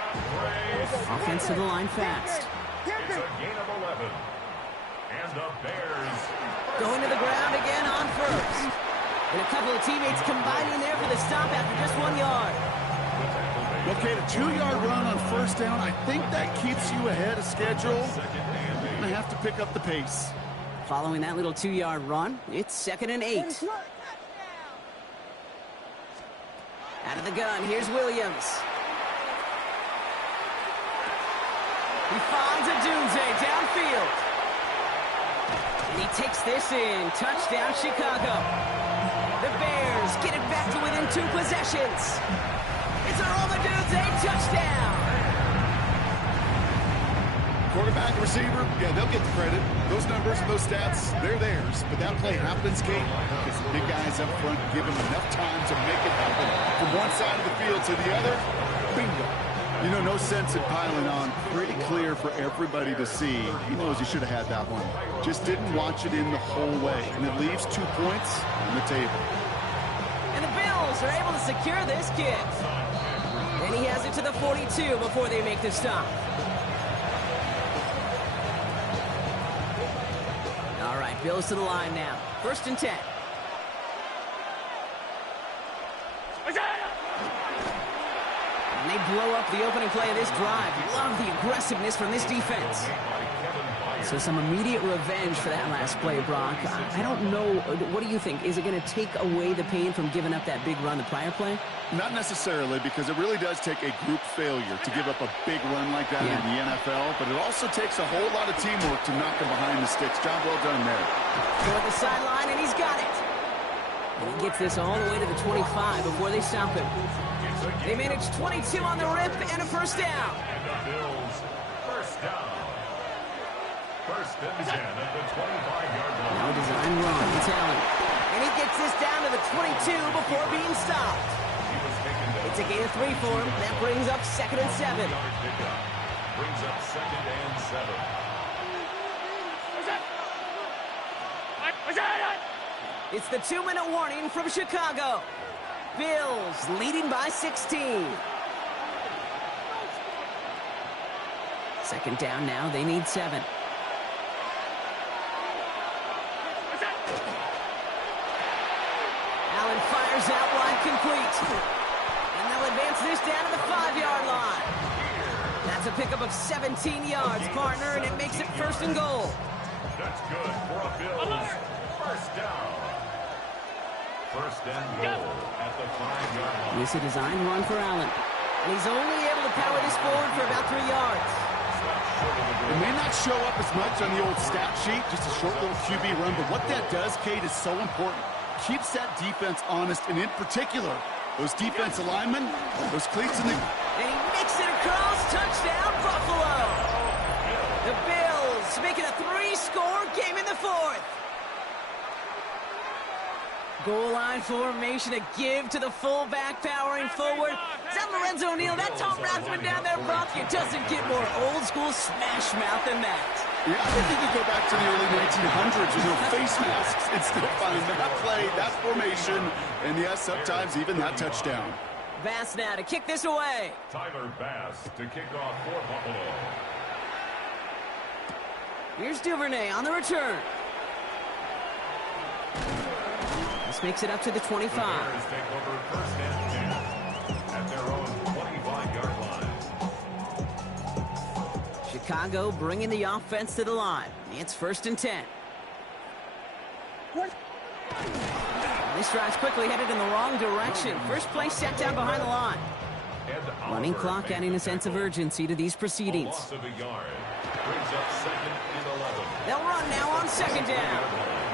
Offense to the line fast. It's a gain of 11. And the Bears Going to the ground again on 1st. And a couple of teammates combining there for the stop after just 1 yard. Okay, the 2-yard run on 1st down, I think that keeps you ahead of schedule. You're going to have to pick up the pace. Following that little 2-yard run, it's 2nd and 8. Out of the gun, here's Williams. He finds a Dunze downfield. And he takes this in. Touchdown, Chicago. The Bears get it back to within 2 possessions. It's a Roma Dunze touchdown. Quarterback, receiver, yeah, they'll get the credit. Those numbers and those stats, they're theirs. But that play happens, Kate, because the big guys up front give him enough time to make it happen. From one side of the field to the other, bingo. You know, no sense in piling on. Pretty clear for everybody to see. He knows he should have had that one. Just didn't watch it in the whole way. And it leaves 2 points on the table. And the Bills are able to secure this kick. And he has it to the 42 before they make the stop. All right, Bills to the line now. 1st and 10. they blow up the opening play of this drive. Love the aggressiveness from this defense. So some immediate revenge for that last play, Brock. I don't know. What do you think? Is it going to take away the pain from giving up that big run the prior play? Not necessarily, because it really does take a group failure to give up a big run like that in the NFL, but it also takes a whole lot of teamwork to knock him behind the sticks. Job well done there. Toward the sideline, and he's got it. And he gets this all the way to the 25 before they stop him. They manage 22 on the rip and a first down. And the Bills, first down. First and 10 at the 25-yard line. Now a design run. It's Allen. And he gets this down to the 22 before being stopped. It's a gain of 3 for him. That brings up 2nd and 7. Brings up 2nd and 7. It's the 2-minute warning from Chicago. Bills leading by 16. Second down now. They need 7. Allen fires out wide, complete. And they'll advance this down to the 5-yard line. That's a pickup of 17 yards, partner, and it makes it 1st and goal. That's good for a Bills. First down. 1st and goal at the 5-yard line. This is a design run for Allen. And he's only able to power this forward for about 3 yards. It may not show up as much on the old stat sheet, just a short little QB run, but what that does, Kate, is so important. Keeps that defense honest, and in particular, those defensive linemen, those cleats in the... And he makes it across. Touchdown, Buffalo. The Bills making a 3-score game in the 4th. Goal line formation, a give to the fullback, powering forward. Is that Lorenzo Neal? That Tom Rathman down there, Brock? It doesn't get more old-school smash mouth than that. Yeah, I think you could go back to the early 1900s with no face masks and still find that play, that formation, and yes, sometimes even that touchdown. Bass now to kick this away. Tyler Bass to kick off for Buffalo. Here's Duvernay on the return. This makes it up to the 25. The Bears take over 1st and 10 at their own 25-yard line. Chicago bringing the offense to the line. It's 1st and 10. This drive's quickly headed in the wrong direction. First play set down behind the line. Running clock adding a sense of urgency to these proceedings. Loss of a yard. Brings up 2nd and 11. They'll run now on 2nd down.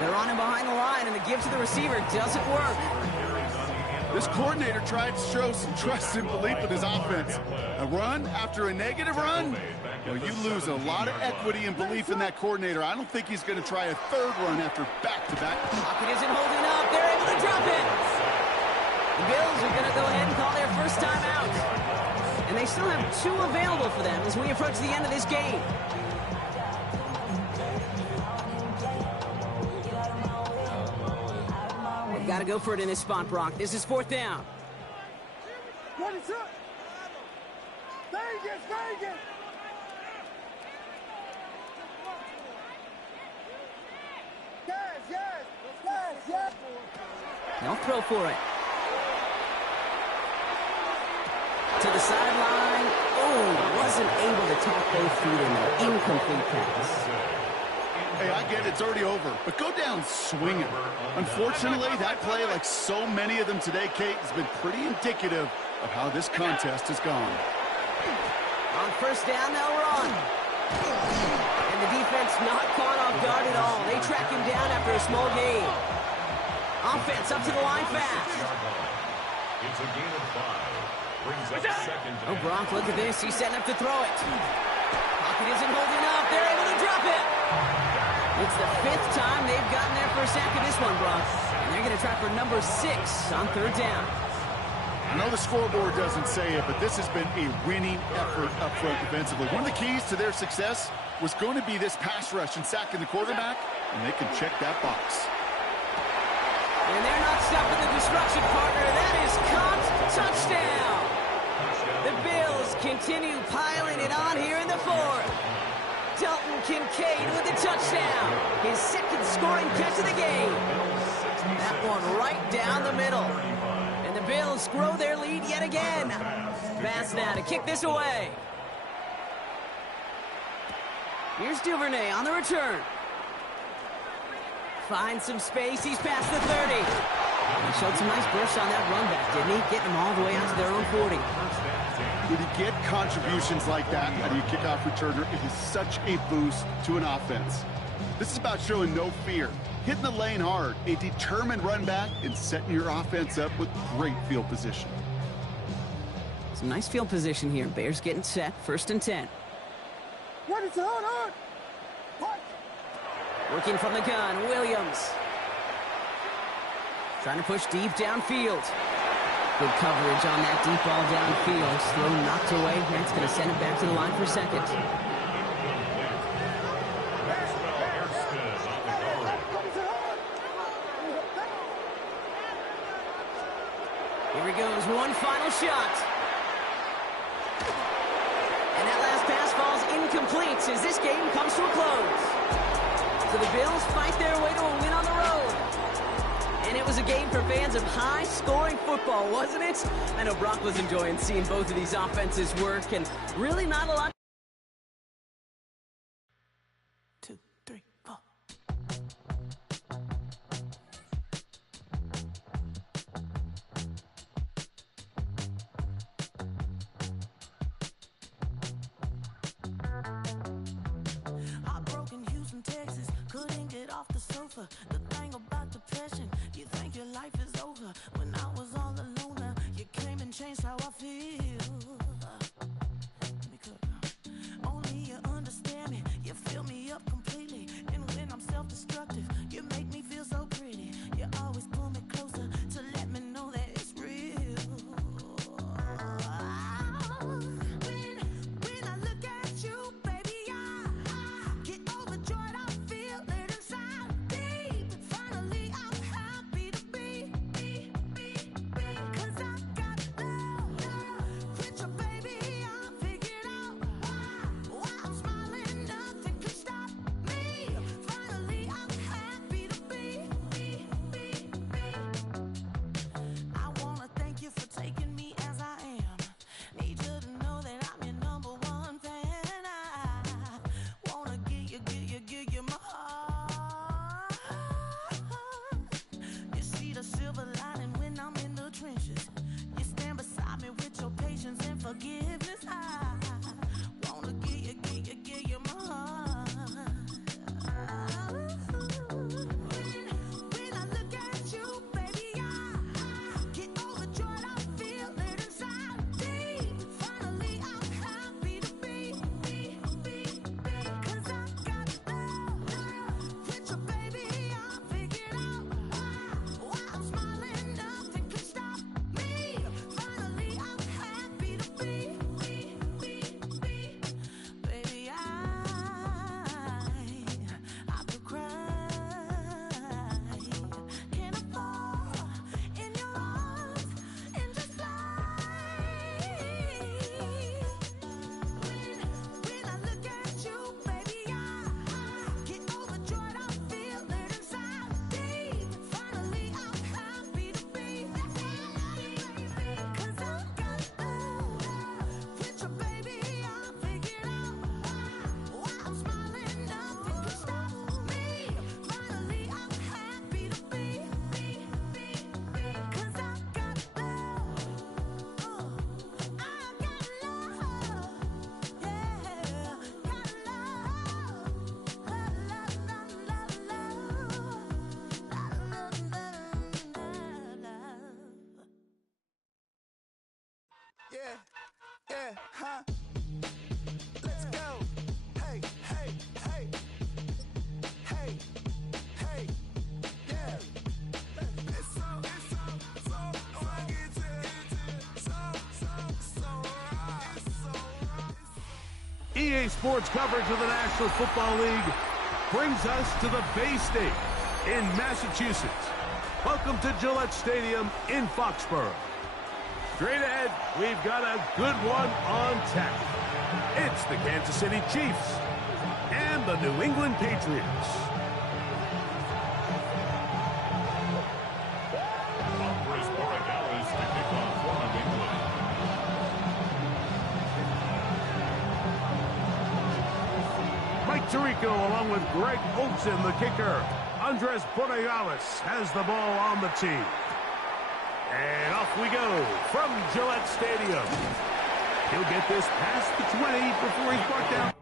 They're on him behind the line, and the give to the receiver doesn't work. This coordinator tried to show some trust and belief in his offense. A run after a negative run? Well, you lose a lot of equity and belief in that coordinator. I don't think he's going to try a 3rd run after back-to-back. Pocket isn't holding up. They're able to drop it. The Bills are going to go ahead and call their first time out. And they still have 2 available for them as we approach the end of this game. They've got to go for it in this spot, Brock. This is 4th down. Vegas, Vegas! Yes! They'll throw for it. To the sideline. Oh, wasn't able to tap both feet in there. Incomplete pass. Hey, I get it. It's already over. But go down swinging. Unfortunately, that play, like so many of them today, Kate, has been pretty indicative of how this contest has gone. On 1st down, they'll run. And the defense not caught off guard at all. They track him down after a small gain. Offense up to the line fast. It's a gain of 5. Brings up 2nd down. Oh, Brock, look at this. He's setting up to throw it. Pocket isn't holding up. They're able to drop it. It's the 5th time they've gotten their first sack of this one, Brock. And they're going to try for number 6 on 3rd down. I know the scoreboard doesn't say it, but this has been a winning effort up front defensively. One of the keys to their success was going to be this pass rush and sacking the quarterback, and they can check that box. And they're not stopping the destruction, partner. That is caught. Touchdown. The Bills continue piling it on here in the 4th. Dalton Kincaid with the touchdown. His 2nd scoring catch of the game. That one right down the middle. And the Bills grow their lead yet again. Pass now to kick this away. Here's Duvernay on the return. Finds some space. He's past the 30. He showed some nice bursts on that run back, didn't he? Getting them all the way out to their own 40. When you get contributions like that out of your kickoff returner, it is such a boost to an offense. This is about showing no fear, hitting the lane hard, a determined run back, and setting your offense up with great field position. Some nice field position here. Bears getting set. 1st and 10. Ready to hold on. What? Working from the gun, Williams. Trying to push deep downfield. Good coverage on that deep ball downfield. Throw knocked away. Grant's going to send it back to the line for 2nd. Here he goes, one final shot. And that last pass falls incomplete as this game comes to a close. So the Bills fight their way to a win on the road. And it was a game for fans of high-scoring football, wasn't it? I know Brock was enjoying seeing both of these offenses work, and really not a lot. 2, 3, 4. Heartbroken Houston, Texas, couldn't get off the sofa. The thing about depression, you think your life is over. When I was all alone, you came and changed how I feel. Let me cook. Only you understand me, you fill me up completely. And when I'm self-destructive, you make me feel so pretty. You always pull me closer to let me know that it's real. When I look at you, baby, I get overjoyed. I feel it inside me. Finally, I'm happy to be. 'Cause I got love with your baby. I figured out why I'm smiling. Nothing can stop me. Finally, I'm happy to be. I wanna thank you for taking me as I am. Need you to know that I'm your #1 fan. I wanna give you my heart. You see the silver lining when I'm in the trenches. You stand beside me with your patience and forgiveness. I wanna give you my heart. When I look at you, baby, I get overjoyed. I feel it inside me. Finally, I'm happy to be. 'Cause I got love with your baby. I figured out why I'm smiling. Nothing can stop me. Finally, I'm happy to be. Baby, I could cry. Can I fall in your arms and just fly? When I look at you, baby, I get overjoyed. I feel it inside me. Finally, I'm happy to be. 'Cause I got love with your baby. I figured out why I'm smiling. Nothing can stop me. Finally, I'm happy to be. 'Cause I got love. I got love. Yeah, got love. Yeah, huh? Let's go. Hey, hey, hey. Hey, hey, yeah. It's so EA Sports coverage of the National Football League brings us to the Bay State in Massachusetts. Welcome to Gillette Stadium in Foxborough. Straight ahead, we've got a good one on tap. It's the Kansas City Chiefs and the New England Patriots. Chris Borregales to kick Rico along with Greg Olsen, the kicker. Andres Borregales has the ball on the tee. And off we go from Gillette Stadium. He'll get this past the 20 before he's brought down.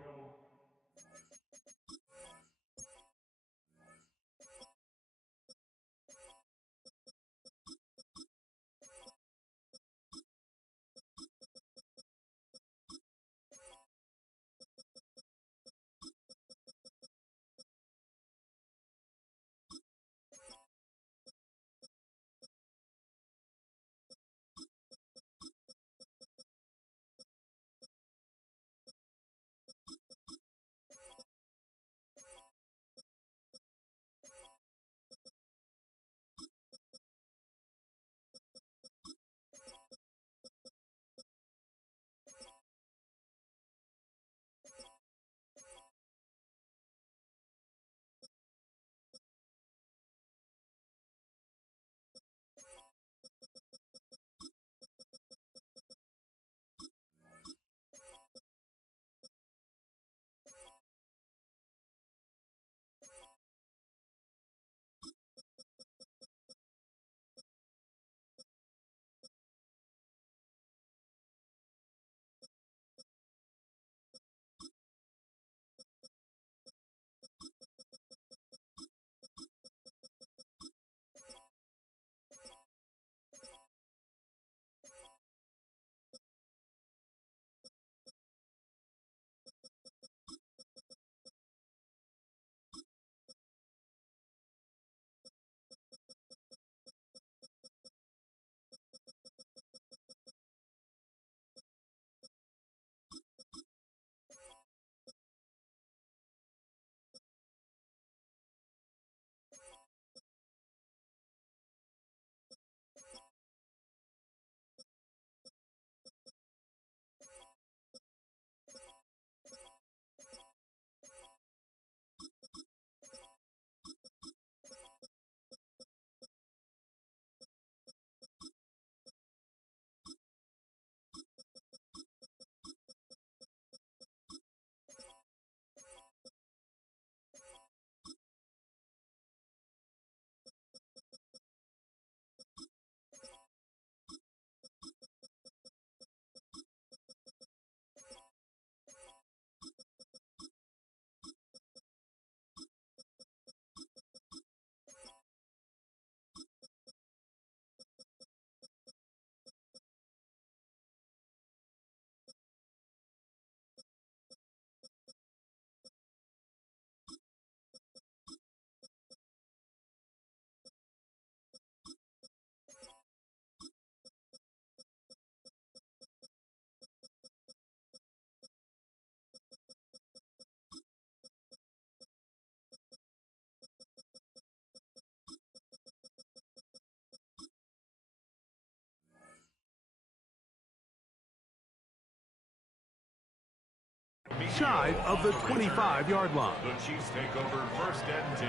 Shy of the 25-yard line. The Chiefs take over 1st and 10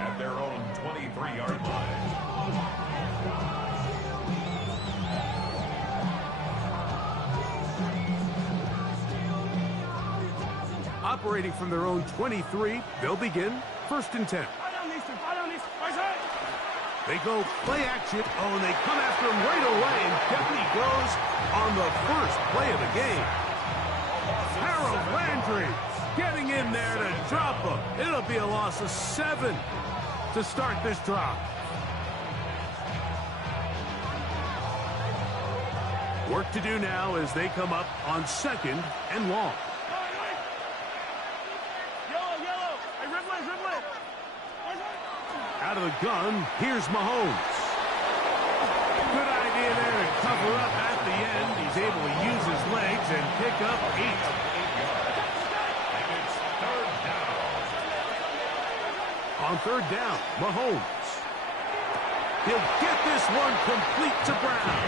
at their own 23-yard line. Operating from their own 23, they'll begin 1st and 10. They go play action. Oh, and they come after him right away, and Deputy goes on the first play of the game. Harold Landry getting in there to drop him. It'll be a loss of 7 to start this drive. Work to do now as they come up on 2nd and long. Out of the gun, here's Mahomes. Good idea there to cover up at the end. He's able to use his legs and pick up 8. And it's 3rd down. On 3rd down, Mahomes. He'll get this one complete to Brown.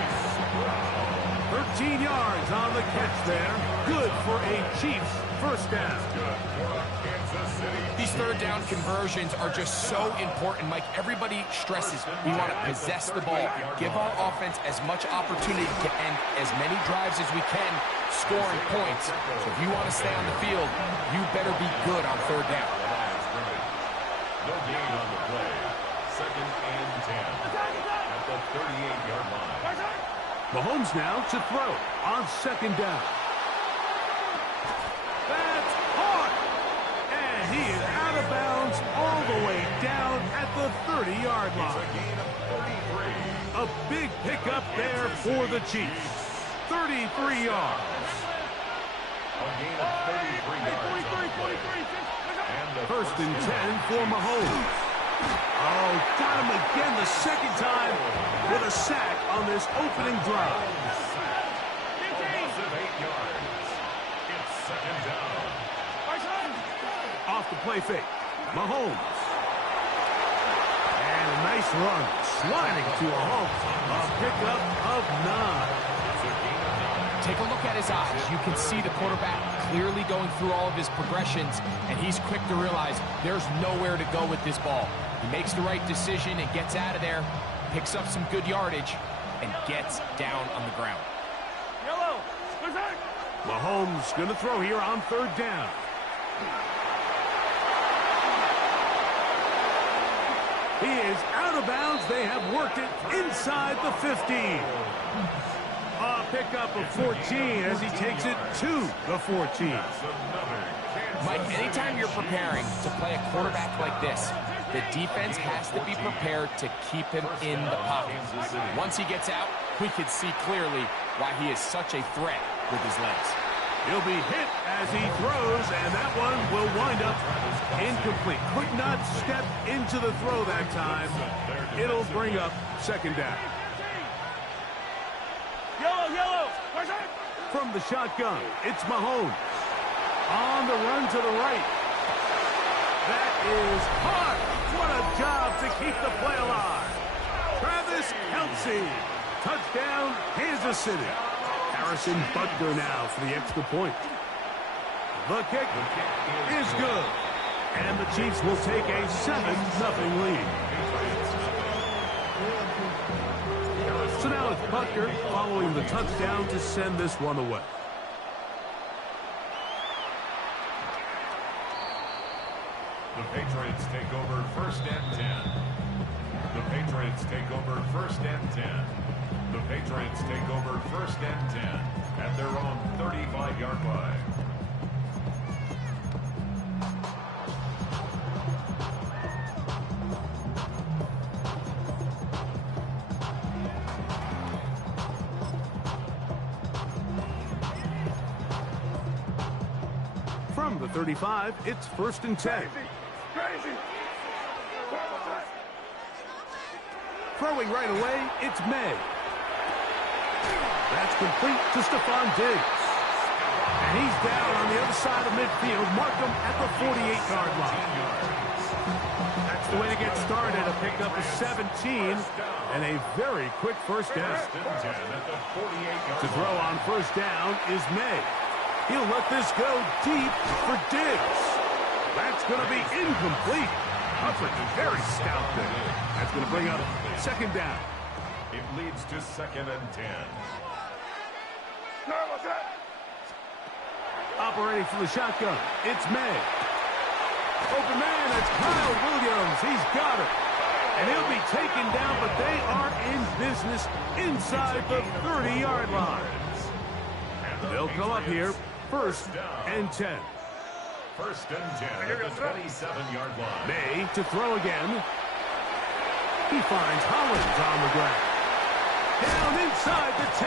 13 yards on the catch there. Good for a Chiefs first down. These third down conversions are just so important, Mike. Everybody stresses we want to possess the ball, give our offense as much opportunity to end as many drives as we can, scoring points. So if you want to stay on the field, you better be good on third down. No gain on the play. 2nd and 10 at the 38-yard line. Mahomes now to throw on 2nd down. That's hard. And he is out of bounds all the way down at the 30-yard line. A big pickup there for the Chiefs. 33 yards. A gain of 33 yards. 1st and 10 for Mahomes. Oh, got him again the second time with a sack on this opening drive. Loss of 8 yards. It's 2nd down. Off the play fake. Mahomes. And a nice run. Sliding to a halt. A pickup of 9. Take a look at his eyes. You can see the quarterback clearly going through all of his progressions, and he's quick to realize there's nowhere to go with this ball. He makes the right decision and gets out of there, picks up some good yardage, and gets down on the ground. Mahomes going to throw here on 3rd down. He is out of bounds. They have worked it inside the 15. A pickup of 14 as he takes it to the 14. Mike, anytime you're preparing to play a quarterback like this, the defense has to be prepared to keep him in the pocket. Once he gets out, we can see clearly why he is such a threat with his legs. He'll be hit as he throws, and that one will wind up incomplete. Could not step into the throw that time. It'll bring up 2nd down. Yellow. From the shotgun, it's Mahomes. On the run to the right. That is hard. What a job to keep the play alive. Travis Kelce. Touchdown, Kansas City. Harrison Butker now for the extra point. The kick is good. And the Chiefs will take a 7-0 lead. So now it's Butker following the touchdown to send this one away. The Patriots take over 1st and 10. The Patriots take over 1st and 10. The Patriots take over 1st and 10 at their own 35-yard line. From the 35, it's 1st and 10. Throwing right away, it's May. That's complete to Stephon Diggs. And he's down on the other side of midfield. Mark him at the 48-yard line. That's the way to get started. A pickup of 17 and a very quick first down. To throw on 1st down is May. He'll let this go deep for Diggs. That's going to be incomplete. Hufford very stout there. That's going to bring up 2nd down. It leads to 2nd and 10. Operating from the shotgun, it's May. Open man, it's Kyle Williams. He's got it. And he'll be taken down, but they are in business inside the 30-yard line. They'll come up here, 1st and 10. 1st and 10 at the 27-yard line. May to throw again. He finds Hollins on the ground. Down inside the 10.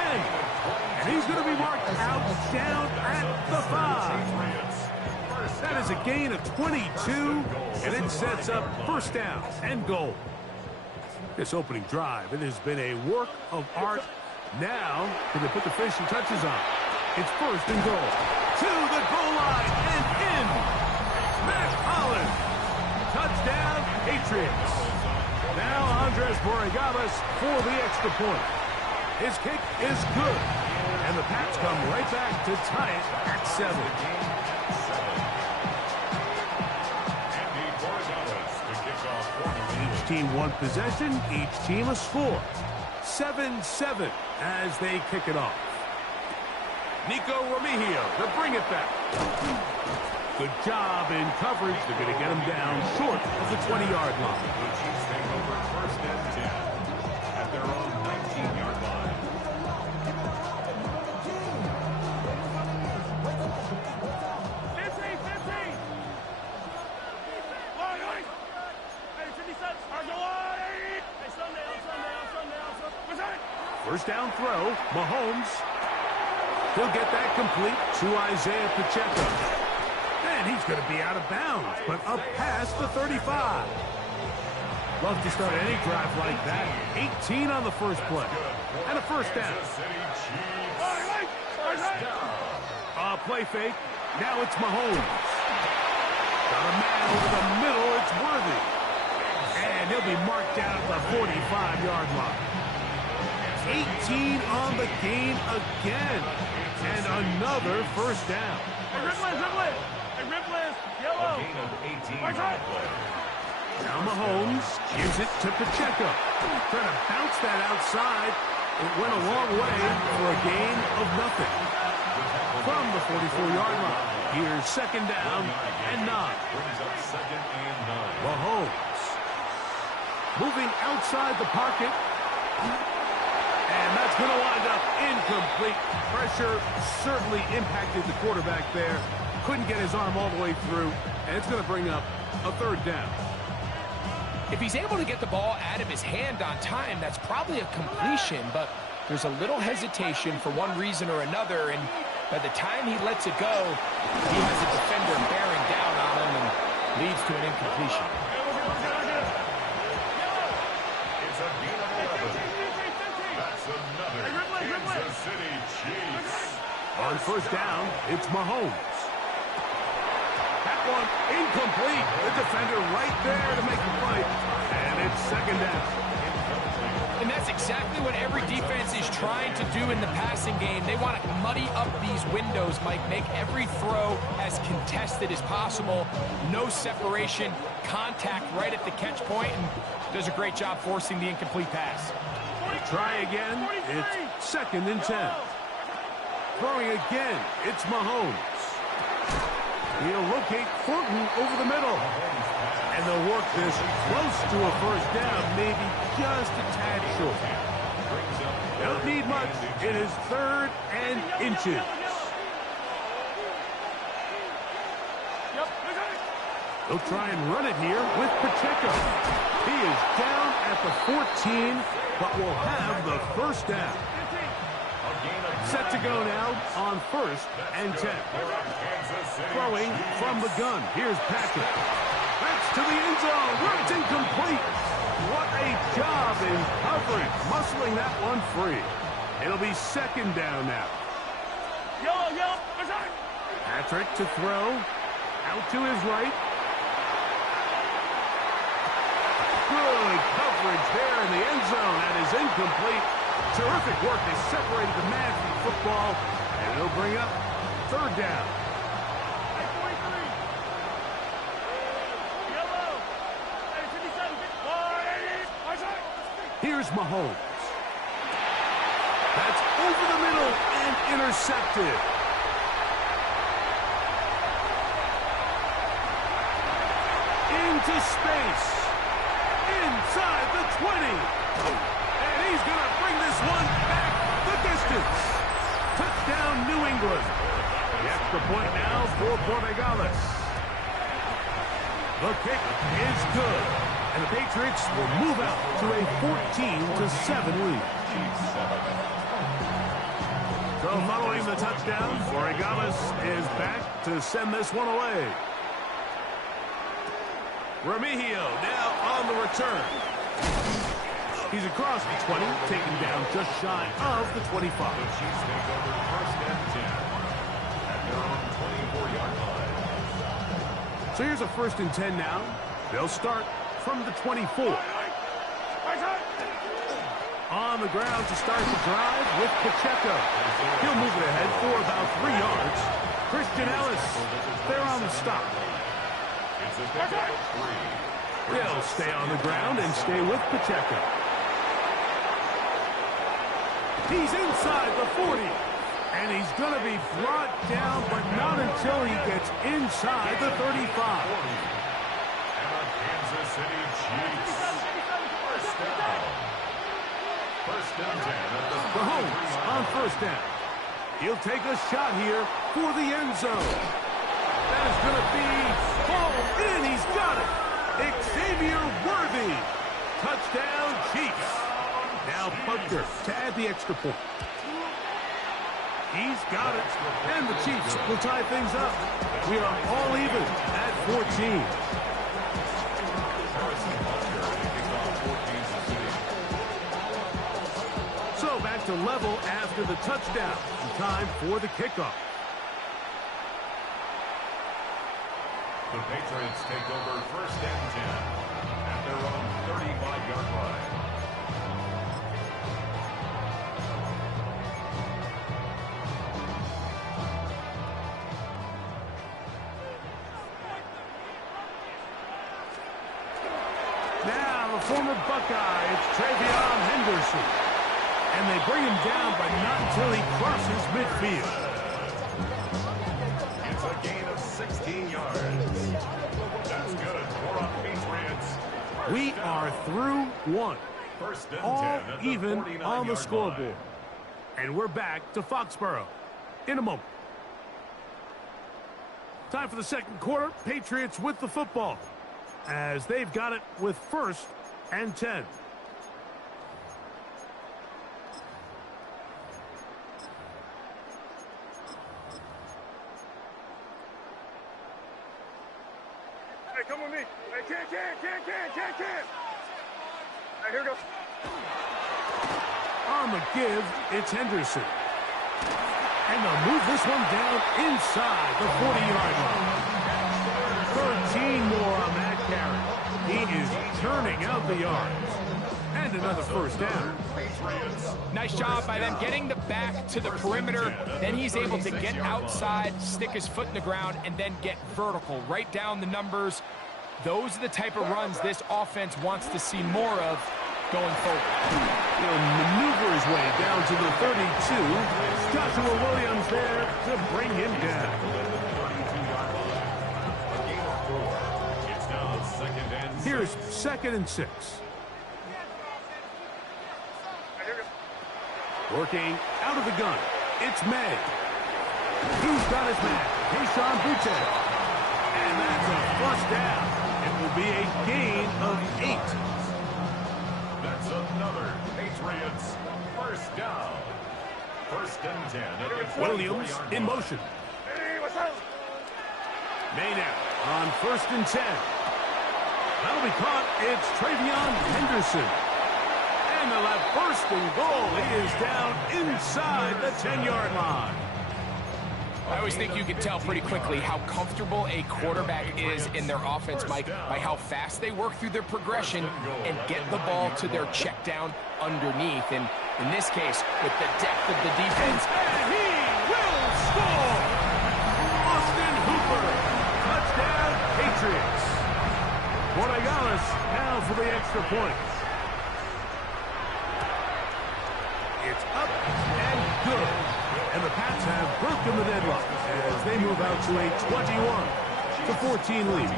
And he's going to be marked out down at the 5. That is a gain of 22, and it sets up 1st down and goal. This opening drive, it has been a work of art. Now, can they put the finishing touches on? It's 1st and goal. To the goal line and in. Matt Hollins. Touchdown, Patriots. Now Andres Borregales for the extra point. His kick is good. the Pats come right back to tie it at 7. Each team one possession, each team a score. 7-7 as they kick it off. Nico Remigio to bring it back. Good job in coverage. They're going to get him down short of the 20-yard line. The Chiefs take over first and 10 at their own 19-yard line. First down throw, Mahomes. He'll get that complete to Isaiah Pacheco. And he's going to be out of bounds, but up past the 35. Love to start any drive like that. 18 on the first play. And a first down. Play fake. Now it's Mahomes. Got a man over the middle. It's Worthy. And he'll be marked down at the 45-yard line. 18 on the gain again. And another first down. Yellow. A gain of 18 on the play. Now Mahomes gives it to Pacheco. Trying to bounce that outside. It went a long way for a gain of nothing. From the 44-yard line. Here's second down and 9. Brings up second and 9. Mahomes moving outside the pocket. And that's going to wind up incomplete. Pressure certainly impacted the quarterback there. Couldn't get his arm all the way through. And it's going to bring up a third down. If he's able to get the ball out of his hand on time, that's probably a completion, but there's a little hesitation for one reason or another, and by the time he lets it go, he has a defender bearing down on him and leads to an incompletion. It's a gain of 11. That's another Kansas City Chiefs. On first down, it's Mahomes. That one incomplete. The defender right there to make the play. And it's second down. And that's exactly what every defense is trying to do in the passing game. They want to muddy up these windows, Mike, make every throw as contested as possible. No separation, contact right at the catch point, and does a great job forcing the incomplete pass. Try again. It's second and 10. Throwing again. It's Mahomes. He'll locate Thornton over the middle. And they'll work this close to a first down, maybe just a tad short. Don't need much. It is third and inches. They'll try and run it here with Pacheco. He is down at the 14, but will have the first down. Set to go now on first and 10. Throwing from the gun. Here's Patrick. That's to the end zone where it's incomplete. What a job in coverage, muscling that one free. It'll be second down now. Patrick to throw. Out to his right. Good coverage there in the end zone. That is incomplete. Terrific work. They separated the man from the football, and it'll bring up third down. Here's Mahomes. That's over the middle and intercepted. Into space. Inside the 20. And he's going to bring this one back the distance. Touchdown, New England. The extra point now for Borregales. The kick is good. And the Patriots will move out to a 14-7 lead. So following the touchdown, Borregales is back to send this one away. Remigio now on the return. He's across the 20, taken down just shy of the 25. The Chiefs take over first and 10 at their own 24-yard line. So here's a first and 10 now. They'll start from the 24. On the ground to start the drive with Pacheco. He'll move it ahead for about 3 yards. Christian Ellis, they're on the stop. He'll stay on the ground and stay with Pacheco. He's inside the 40. And he's going to be brought down, but not until he gets inside the 35. And the Kansas City Chiefs. First down. First and 10 at the Mahomes on first down. He'll take a shot here for the end zone. That is going to be hauled in. He's got it. Xavier Worthy. Touchdown, Chiefs. Now Butker to add the extra point. He's got it. And the Chiefs will tie things up. We are all even at 14. So back to level after the touchdown. Time for the kickoff. The Patriots take over first and 10 at their own 35-yard line. Now the former Buckeye, it's Travion Henderson. And they bring him down, but not until he crosses midfield. It's a gain of 16 yards. That's good for our Patriots. We are through one. First and All 10 at the even 49-yard on the line. scoreboard. And we're back to Foxborough in a moment. Time for the second quarter. Patriots with the football, as they've got it with first and 10. Hey, come with me. Hey, can't. Hey, here we go. On the give, it's Henderson. And they'll move this one down inside the 40-yard line. 13 more on that carry. He is turning out the yards. And another first down. Nice job by them getting the back to the perimeter. Then he's able to get outside, stick his foot in the ground, and then get vertical. Right down the numbers. Those are the type of runs this offense wants to see more of going forward. He'll maneuver his way down to the 32. Joshua Williams there to bring him down. It's now second and 6. Here's second and 6. Working out of the gun, it's May. He's got his man, Keyshawn Boutte. And that's a first down. It will be a gain of 8. That's another Patriots first down. First and 10 at the Williams 24-yard in line. motion. Hey, what's up? May now on first and 10. That'll be caught. It's Travion Henderson. And they'll have first and goal. He is down inside the 10-yard line. I always think you can tell pretty quickly how comfortable a quarterback is in their offense, Mike, by how fast they work through their progression and get the ball to their check down underneath. And in this case, with the depth of the defense. And he will score! Austin Hooper. Touchdown, Patriots. Borregales now for the extra point. It's up and good. And the Pats have broken the deadlock as they move out to a 21-14 lead.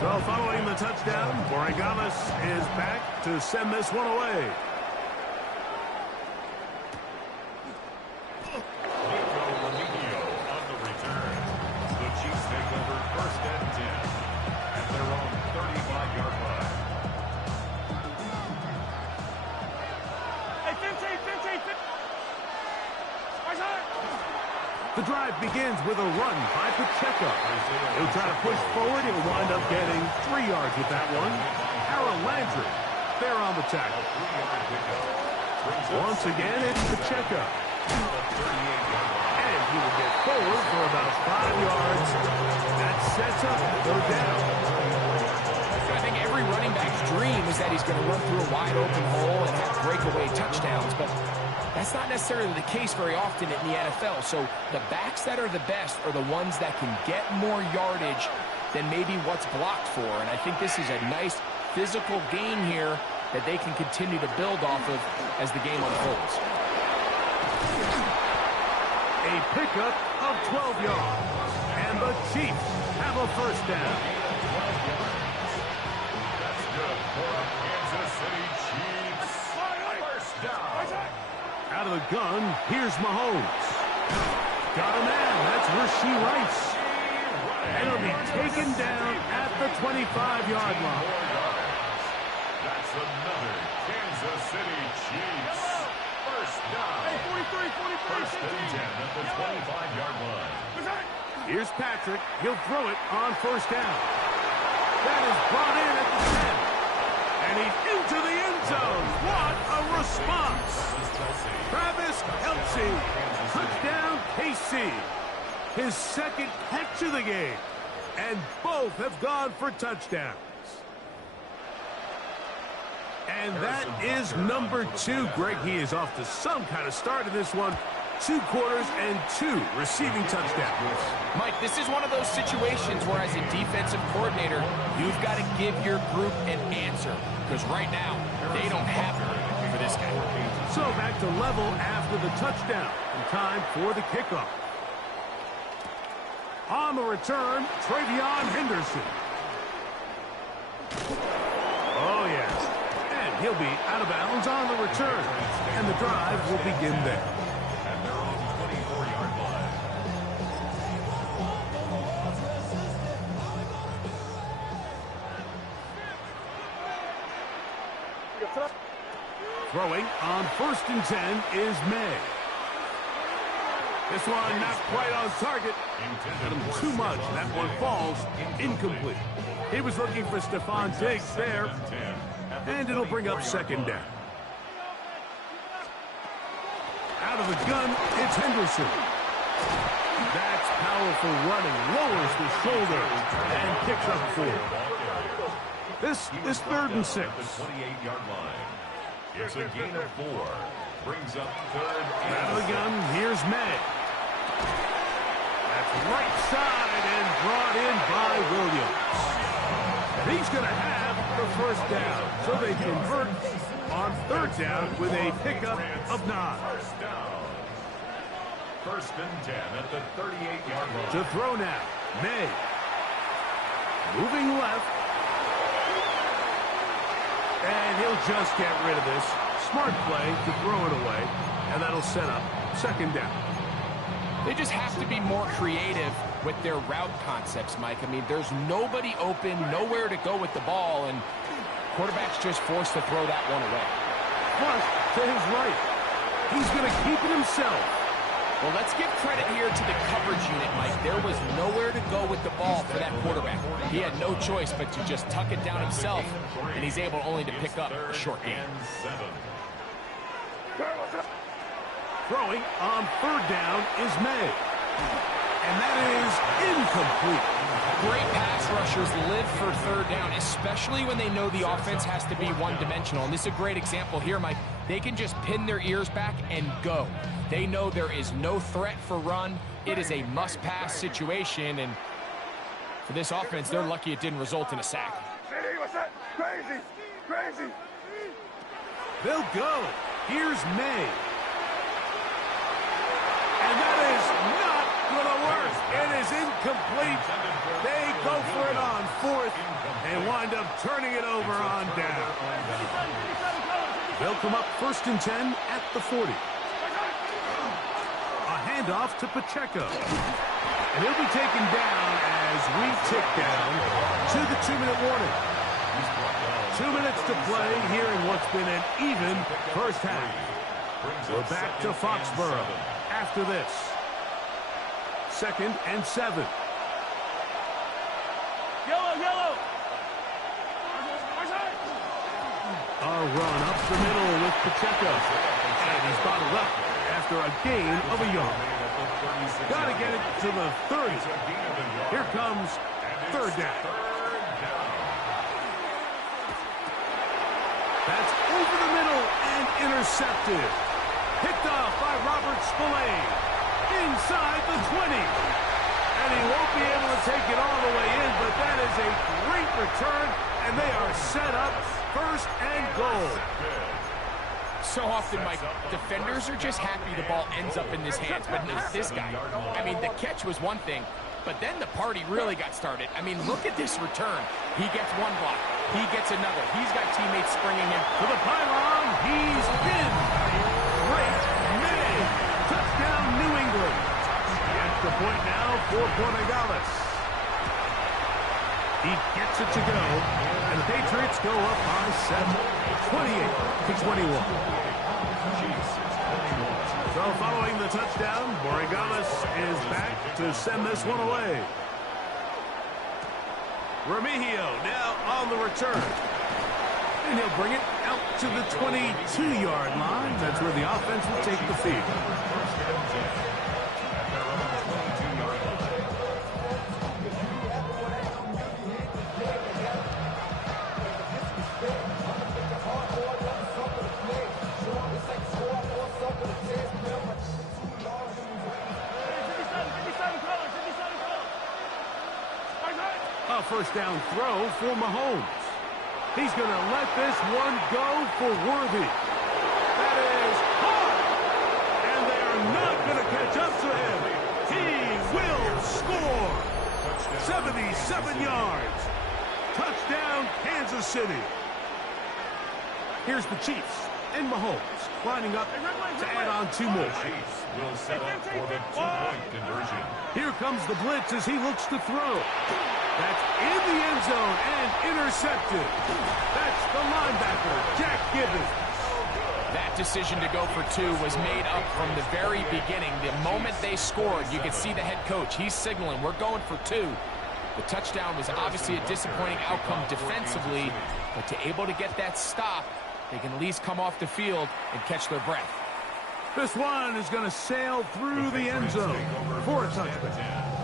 So following the touchdown, Borregales is back to send this one away. On the return. The Chiefs take over first and 10 at their own 35-yard line. Hey, 15. The drive begins with a run by Pacheco. He'll try to push forward. He'll wind up getting 3 yards with that one. Aaron Landry, there on the tackle. Once again, it's Pacheco. And he will get forward for about 5 yards. That sets up third down. I think every running back's dream is that he's going to run through a wide open hole and have breakaway touchdowns, but that's not necessarily the case very often in the NFL. So the backs that are the best are the ones that can get more yardage than maybe what's blocked for. And I think this is a nice physical gain here that they can continue to build off of as the game unfolds. A pickup of 12 yards. And the Chiefs have a first down. That's good for a Kansas City Chiefs. First down. Out of the gun, here's Mahomes. Got a man, that's Rasheed Rice. And he'll be taken down at the 25-yard line. That's another Kansas City Chiefs. First down. First and 10 at the 25-yard line. Here's Patrick. He'll throw it on first down. That is brought in at the 10. And he's into the end zone. What a response. Travis Kelce. Touchdown, KC. His second catch of the game. And both have gone for touchdowns. And that is number 2. Greg, he is off to some kind of start in this one. 2 quarters and 2 receiving touchdowns. Mike, this is one of those situations where as a defensive coordinator, you've got to give your group an answer. Because right now, they don't have it for this guy. So back to level after the touchdown. And time for the kickoff. On the return, Travion Henderson. Oh, yes. And he'll be out of bounds on the return. And the drive will begin there. And they're on the 24-yard line. Throwing on first and 10 is May. This one not quite on target. Got him too much. That one falls incomplete. He was looking for Stephon Diggs there. And it'll bring up second down. Out of the gun, it's Henderson. That's powerful running. Lowers the shoulder and picks up 4. This is 3rd and 6. The 28-yard line. It's a gain of 4. Brings up 3rd and out of the gun, here's May. That's right side and brought in by Williams. And he's going to have the first down. So they convert on 3rd down with a pickup of 9. First down. First and 10 at the 38-yard line. To throw now, May. Moving left. And he'll just get rid of this. Smart play to throw it away. And that'll set up second down. They just have to be more creative with their route concepts, Mike. I mean, there's nobody open, nowhere to go with the ball, and quarterback's just forced to throw that one away. Plus, to his right. He's going to keep it himself. Well, let's give credit here to the coverage unit, Mike. There was nowhere to go with the ball for that quarterback. He had no choice but to just tuck it down himself, and he's able only to pick up a short gain. Throwing on 3rd down is May. And that is incomplete. Great pass rushers live for 3rd down, especially when they know the offense has to be one-dimensional. And this is a great example here, Mike. They can just pin their ears back and go. They know there is no threat for run. It is a must-pass situation, and for this offense, they're lucky it didn't result in a sack. What's that? Crazy! Crazy! They'll go. Here's May. And that is not going to work. It is incomplete. They go for it on 4th and wind up turning it over on down. They'll come up 1st and 10 at the 40. A handoff to Pacheco. And he'll be taken down as we tick down to the 2-minute warning. 2 minutes to play here in what's been an even first half. We're back to Foxborough after this. 2nd and 7. Yellow! A run up the middle with Pacheco. And he's bottled up after a gain of a yard. Got to get it to the 30. Here comes third down. That's over the middle and intercepted. Picked off by Robert Spillane. Inside the 20. And he won't be able to take it all the way in, but that is a great return, and they are set up first and goal. So often, Mike, defenders are just happy the ball ends up in his hands, but not this guy. I mean, the catch was one thing, but then the party really got started. I mean, look at this return. He gets one block. He gets another. He's got teammates springing him. To the pylon, he's pinned. Great May. Touchdown, New England. The extra point now for Borregales. He gets it to go, and the Patriots go up by 7, 28-21. So following the touchdown, Borregales is back to send this one away. Remigio now on the return. And he'll bring it out to the 22-yard line. That's where the offense will take the field. A first down throw for Mahomes. He's going to let this one go for Worthy. That is hard. And they are not going to catch up to him. He will score. 77 yards. Touchdown, Kansas City. Here's the Chiefs and Mahomes lining up to add on 2 more. Chiefs will set up for the 2-point conversion. Here comes the blitz as he looks to throw. That's in the end zone and intercepted. That's the linebacker, Jack Gibbons. That decision to go for 2 was made up from the very beginning. The moment they scored, you could see the head coach. He's signaling, we're going for 2. The touchdown was obviously a disappointing outcome defensively, but to able to get that stop, they can at least come off the field and catch their breath. This one is going to sail through the end zone for a touchdown.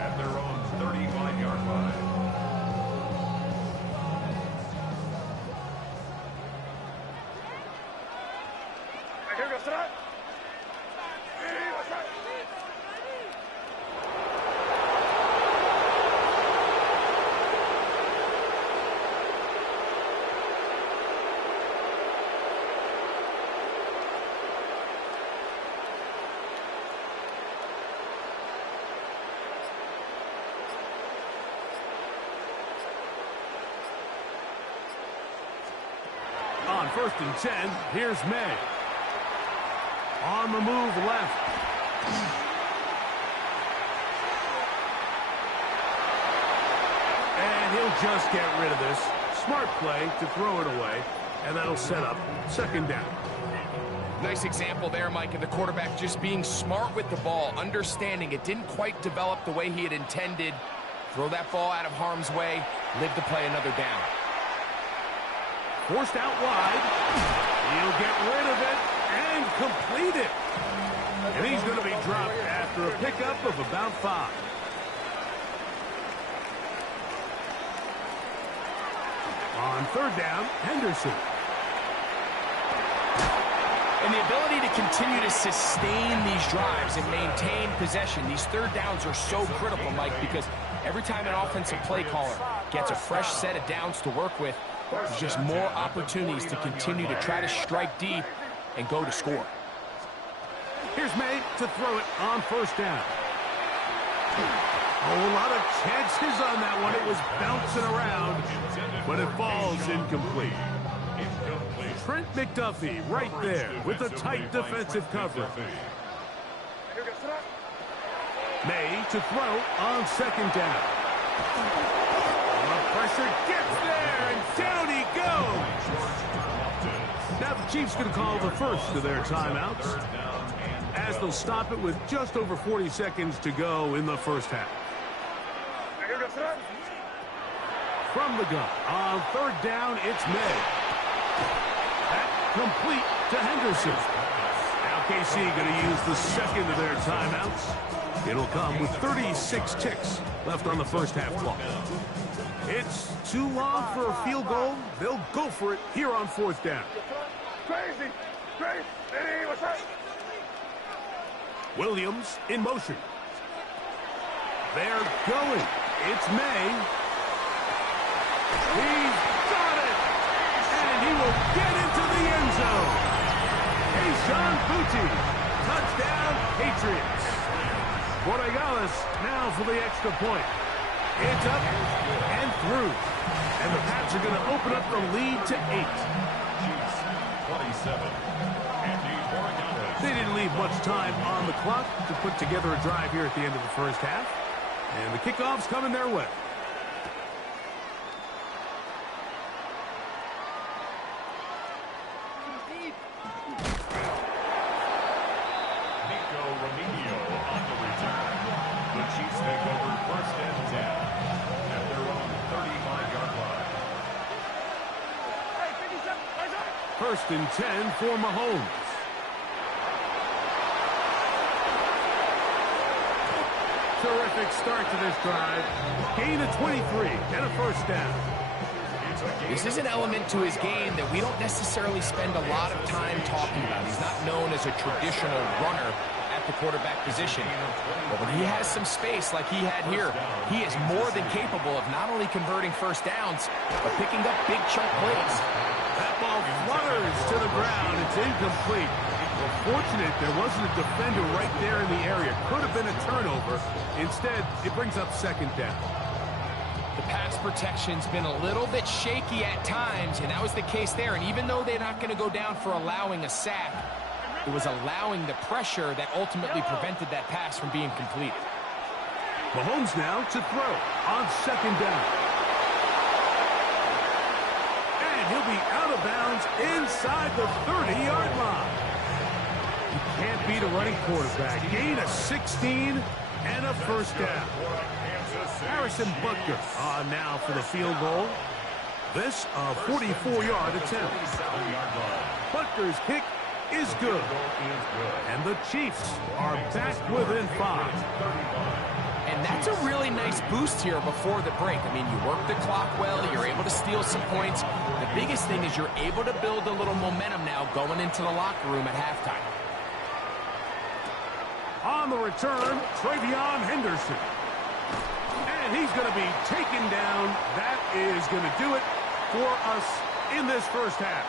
At their own 35-yard line. On 1st and 10, here's May. On the move left. And he'll just get rid of this. Smart play to throw it away, and that'll set up 2nd down. Nice example there, Mike, of the quarterback just being smart with the ball, understanding it didn't quite develop the way he had intended. Throw that ball out of harm's way, live to play another down. Forced out wide. He'll get rid of it and complete it. And he's going to be dropped after a pickup of about 5. On 3rd down, Henderson. And the ability to continue to sustain these drives and maintain possession, these 3rd downs are so critical, Mike, because every time an offensive play caller gets a fresh set of downs to work with, there's just more opportunities to continue to try to strike deep and go to score. Here's May to throw it on 1st down. A lot of chances on that one. It was bouncing around, but it falls incomplete. Trent McDuffie right there with a tight defensive coverage. May to throw on 2nd down. The pressure gets there, and down he goes. Now the Chiefs going to call the first of their timeouts, as they'll stop it with just over 40 seconds to go in the 1st half. From the gun, on 3rd down, it's May. That complete to Henderson. Now Now KC going to use the second of their timeouts. It'll come with 36 ticks left on the first half clock. It's too long for a field goal. They'll go for it here on fourth down. Crazy. Hey, what's up? Williams in motion. They're going. It's May. He's got it. And he will get into the end zone. Sean Booty. Touchdown, Patriots. Borregales now for the extra point. It's up and through. And the Pats are going to open up the lead to 8. Chiefs, 27. Andy Borregales. They didn't leave much time on the clock to put together a drive here at the end of the first half. And the kickoff's coming their way. First and 10 for Mahomes. Terrific start to this drive. Gain of 23 and a first down. This is an element to his game that we don't necessarily spend a lot of time talking about. He's not known as a traditional runner at the quarterback position. But when he has some space like he had here, he is more than capable of not only converting first downs, but picking up big chunk plays. That ball flutters to the ground. It's incomplete. Well, fortunate there wasn't a defender right there in the area. Could have been a turnover. Instead, it brings up second down. The pass protection's been a little bit shaky at times, and that was the case there. And even though they're not going to go down for allowing a sack, it was allowing the pressure that ultimately prevented that pass from being complete. Mahomes now to throw on second down. He'll be out of bounds inside the 30-yard line. You can't beat a running quarterback. Gain of 16 and a first down. Harrison Butker on now for the field goal. This a 44-yard attempt. Butker's kick is good. And the Chiefs are back within 5. And that's a really nice boost here before the break. I mean, you work the clock well, you're able to steal some points. The biggest thing is you're able to build a little momentum now going into the locker room at halftime. On the return, Travion Henderson. And he's going to be taken down. That is going to do it for us in this first half.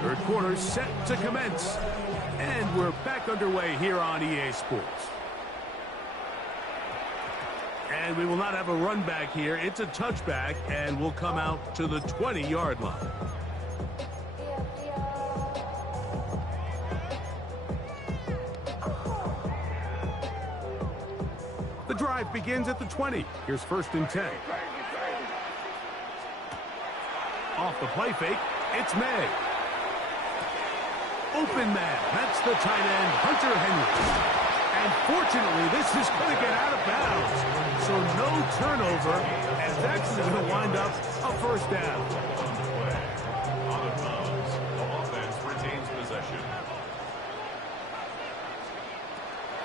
Third quarter set to commence. And we're back underway here on EA Sports. And we will not have a run back here. It's a touchback, and we'll come out to the 20-yard line. The drive begins at the 20. Here's first and 10. Off the play fake, it's May. Open man, that's the tight end, Hunter Henry. And fortunately, this is going to get out of bounds. So no turnover, and that's going to wind up a first down. Out of bounds, the offense retains possession.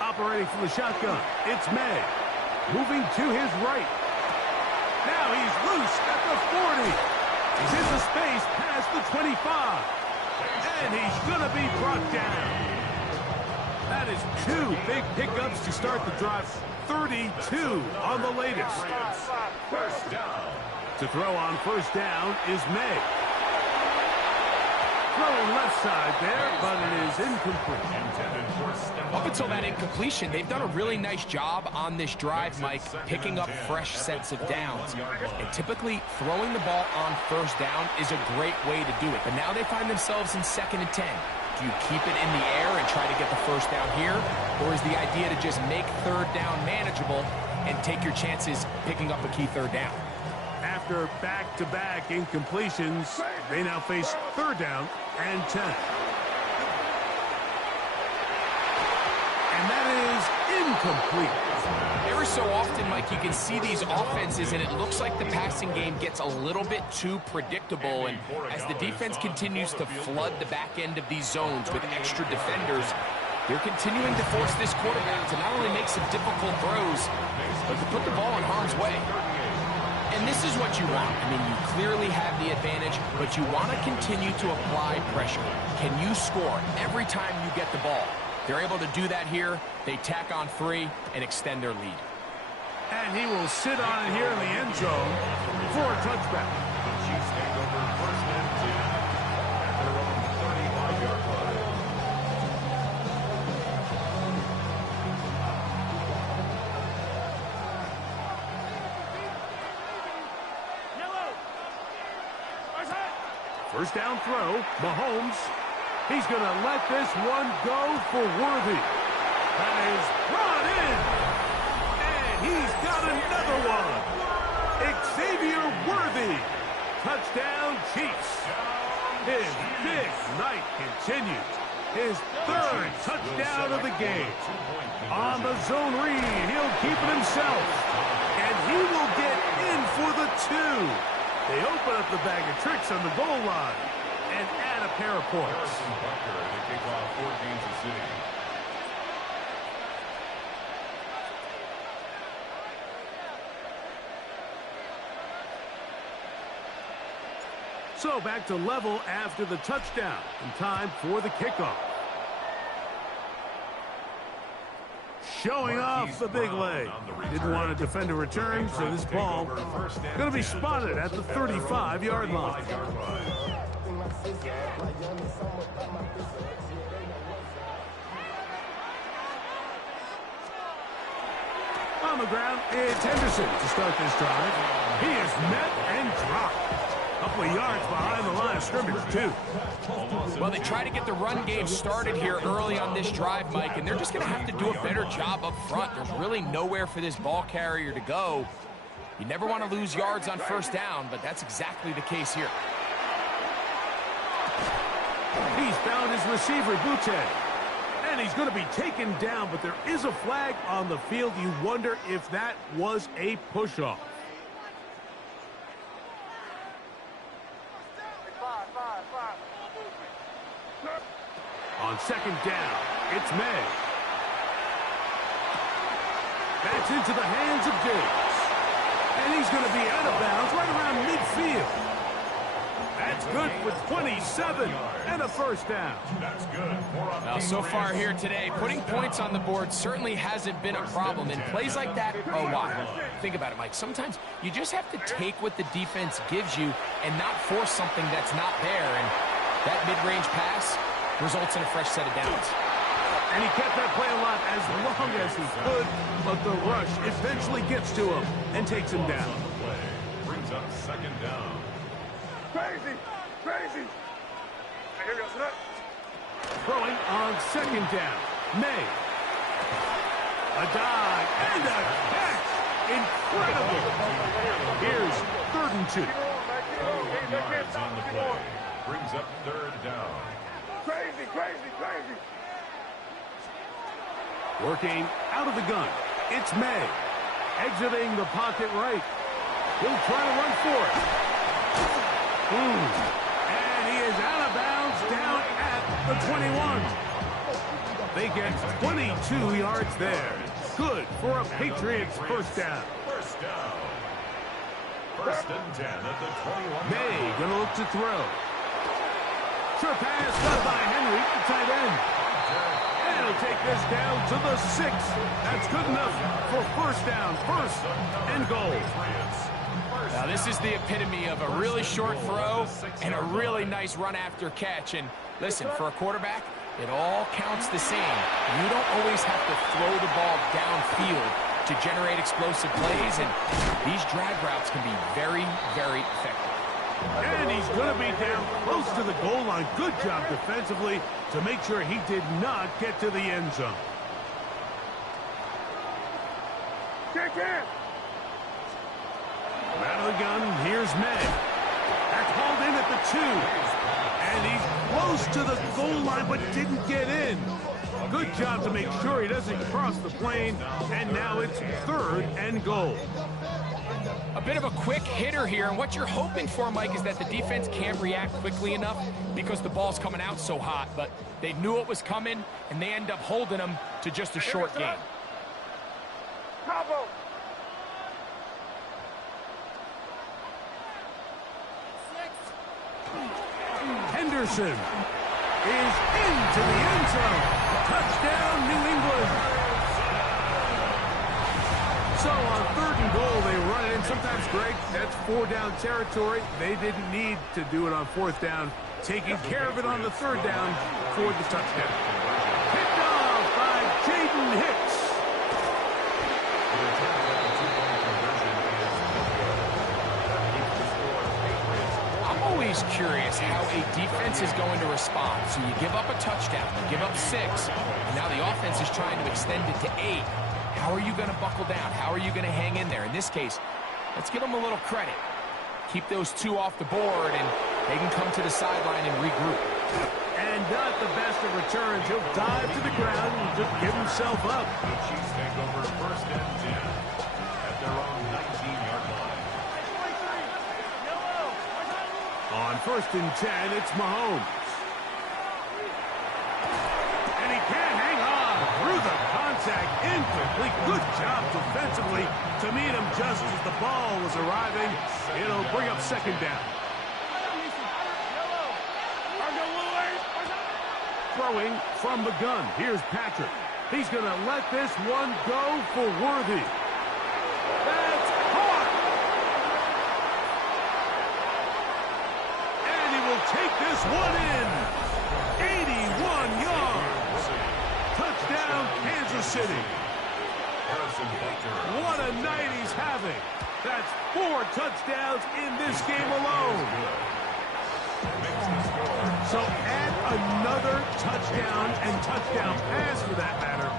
Operating from the shotgun, it's May. Moving to his right. Now he's loose at the 40. He's into space past the 25. And he's going to be brought down. That is 2 big pickups to start the drive. 32 on the latest. First down. To throw on first down is May. Throwing left side there, but it is incomplete. Up until that incompletion, they've done a really nice job on this drive, Mike, picking up fresh sets of downs. And typically, throwing the ball on first down is a great way to do it. But now they find themselves in 2nd and 10. Do you keep it in the air and try to get the first down here? Or is the idea to just make third down manageable and take your chances picking up a key third down? After back-to-back incompletions, they now face 3rd down and 10. And that is incomplete. Every so often, Mike, you can see these offenses, and it looks like the passing game gets a little bit too predictable. And as the defense continues to flood the back end of these zones with extra defenders, they're continuing to force this quarterback to not only make some difficult throws, but to put the ball in harm's way. And this is what you want. I mean, you clearly have the advantage, but you want to continue to apply pressure. Can you score every time you get the ball? They're able to do that here. They tack on 3 and extend their lead. And he will sit on it here in the end zone for a touchback. The Chiefs take over 1st and 10 at their own 35-yard line. First down throw, Mahomes. He's going to let this one go for Worthy. That is brought in. And he's got another one. Xavier Worthy. Touchdown, Chiefs. His big night continues. His 3rd touchdown of the game. On the zone read, he'll keep it himself. And he will get in for the 2. They open up the bag of tricks on the goal line and add a pair of points. They kick off for Kansas City. So back to level after the touchdown, and time for the kickoff. Showing off the big leg. Didn't want to defend a return, so this ball going to be spotted at the 35-yard line. On the ground, it's Henderson to start this drive. He is met and dropped. A couple of yards behind the line of scrimmage, too. Well, they try to get the run game started here early on this drive, Mike, and they're just going to have to do a better job up front. There's really nowhere for this ball carrier to go. You never want to lose yards on 1st down, but that's exactly the case here. He's found his receiver, Butte. And he's going to be taken down, but there is a flag on the field. You wonder if that was a push-off. On 2nd down, it's May. That's into the hands of Diggs. And he's going to be out of bounds right around midfield. That's good for 27 and a 1st down. That's good. Now, so far here today, putting points on the board certainly hasn't been a problem. And plays like that are why. Think about it, Mike. Sometimes you just have to take what the defense gives you and not force something that's not there. And that mid-range pass results in a fresh set of downs. And he kept that play alive as long as he could, but the rush eventually gets to him and takes him down. Brings up 2nd down. Crazy! Crazy! Here we go, Snap. Throwing on 2nd down. May. A dive and a catch. Incredible. Here's 3rd and 2. 12 yards on the play. Brings up 3rd down. Crazy, crazy, crazy! Working out of the gun. It's May. Exiting the pocket right. He'll try to run for it. And he is out of bounds down at the 21. They get 22 yards there. Good for a Patriots 1st down. 1st down. 1st and 10 at the 21. May going to look to throw. Sure pass done by Henry, the tight end. And he'll take this down to the 6. That's good enough for 1st down, 1st and goal. Now, this is the epitome of a really short throw and a really nice run after catch. And listen, for a quarterback, it all counts the same. You don't always have to throw the ball downfield to generate explosive plays, and these drag routes can be very, very effective. And he's going to be down close to the goal line. Good job defensively to make sure he did not get to the end zone. Out of the gun, here's May. That's hauled in at the 2. And he's close to the goal line, but didn't get in. Good job to make sure he doesn't cross the plane. And now it's 3rd and goal. A bit of a quick hitter here, and what you're hoping for, Mike, is that the defense can't react quickly enough because the ball's coming out so hot. But they knew it was coming, and they end up holding them to just a short game. Bravo. Henderson is into the end zone. Touchdown, New England. So on 3rd and goal, they run it in. Sometimes, Greg, that's 4-down territory. They didn't need to do it on 4th down. Taking care of it on the 3rd down for the touchdown. Picked off by Jaden Hicks. I'm always curious how a defense is going to respond. So you give up a touchdown, you give up 6, and now the offense is trying to extend it to 8. How are you going to buckle down? How are you going to hang in there? In this case, let's give them a little credit. Keep those 2 off the board, and they can come to the sideline and regroup. And not the best of returns. He'll dive to the ground and just give himself up. The Chiefs take over 1st and 10 at their own 19-yard line. On 1st and 10, it's Mahomes. And he can't hang on through the contact. Incomplete. Good job defensively to meet him just as the ball was arriving. It'll bring up 2nd down. Throwing from the gun. Here's Patrick. He's going to let this one go for Worthy. That's caught. And he will take this one in. 81 yards. Touchdown, Kansas City. What a night he's having. That's 4 touchdowns in this game alone. So add another touchdown and touchdown pass for that matter.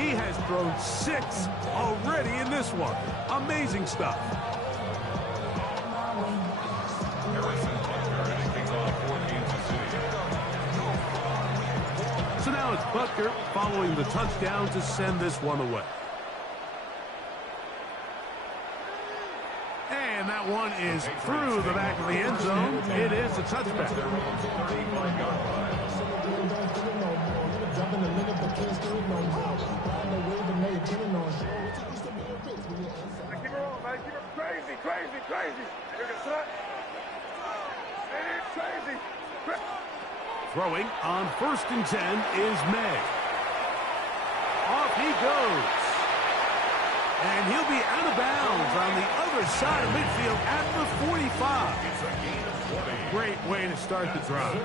He has thrown 6 already in this one. Amazing stuff. So now it's Butker following the touchdown to send this one away. And that one is through the back of the end zone. It is a touchback. Keep it rolling, man. Keep it crazy, crazy, crazy. Look at that. It's crazy. Throwing on 1st and 10 is May. Off he goes. And he'll be out of bounds on the other side of midfield at the 45. Great way to start the drive.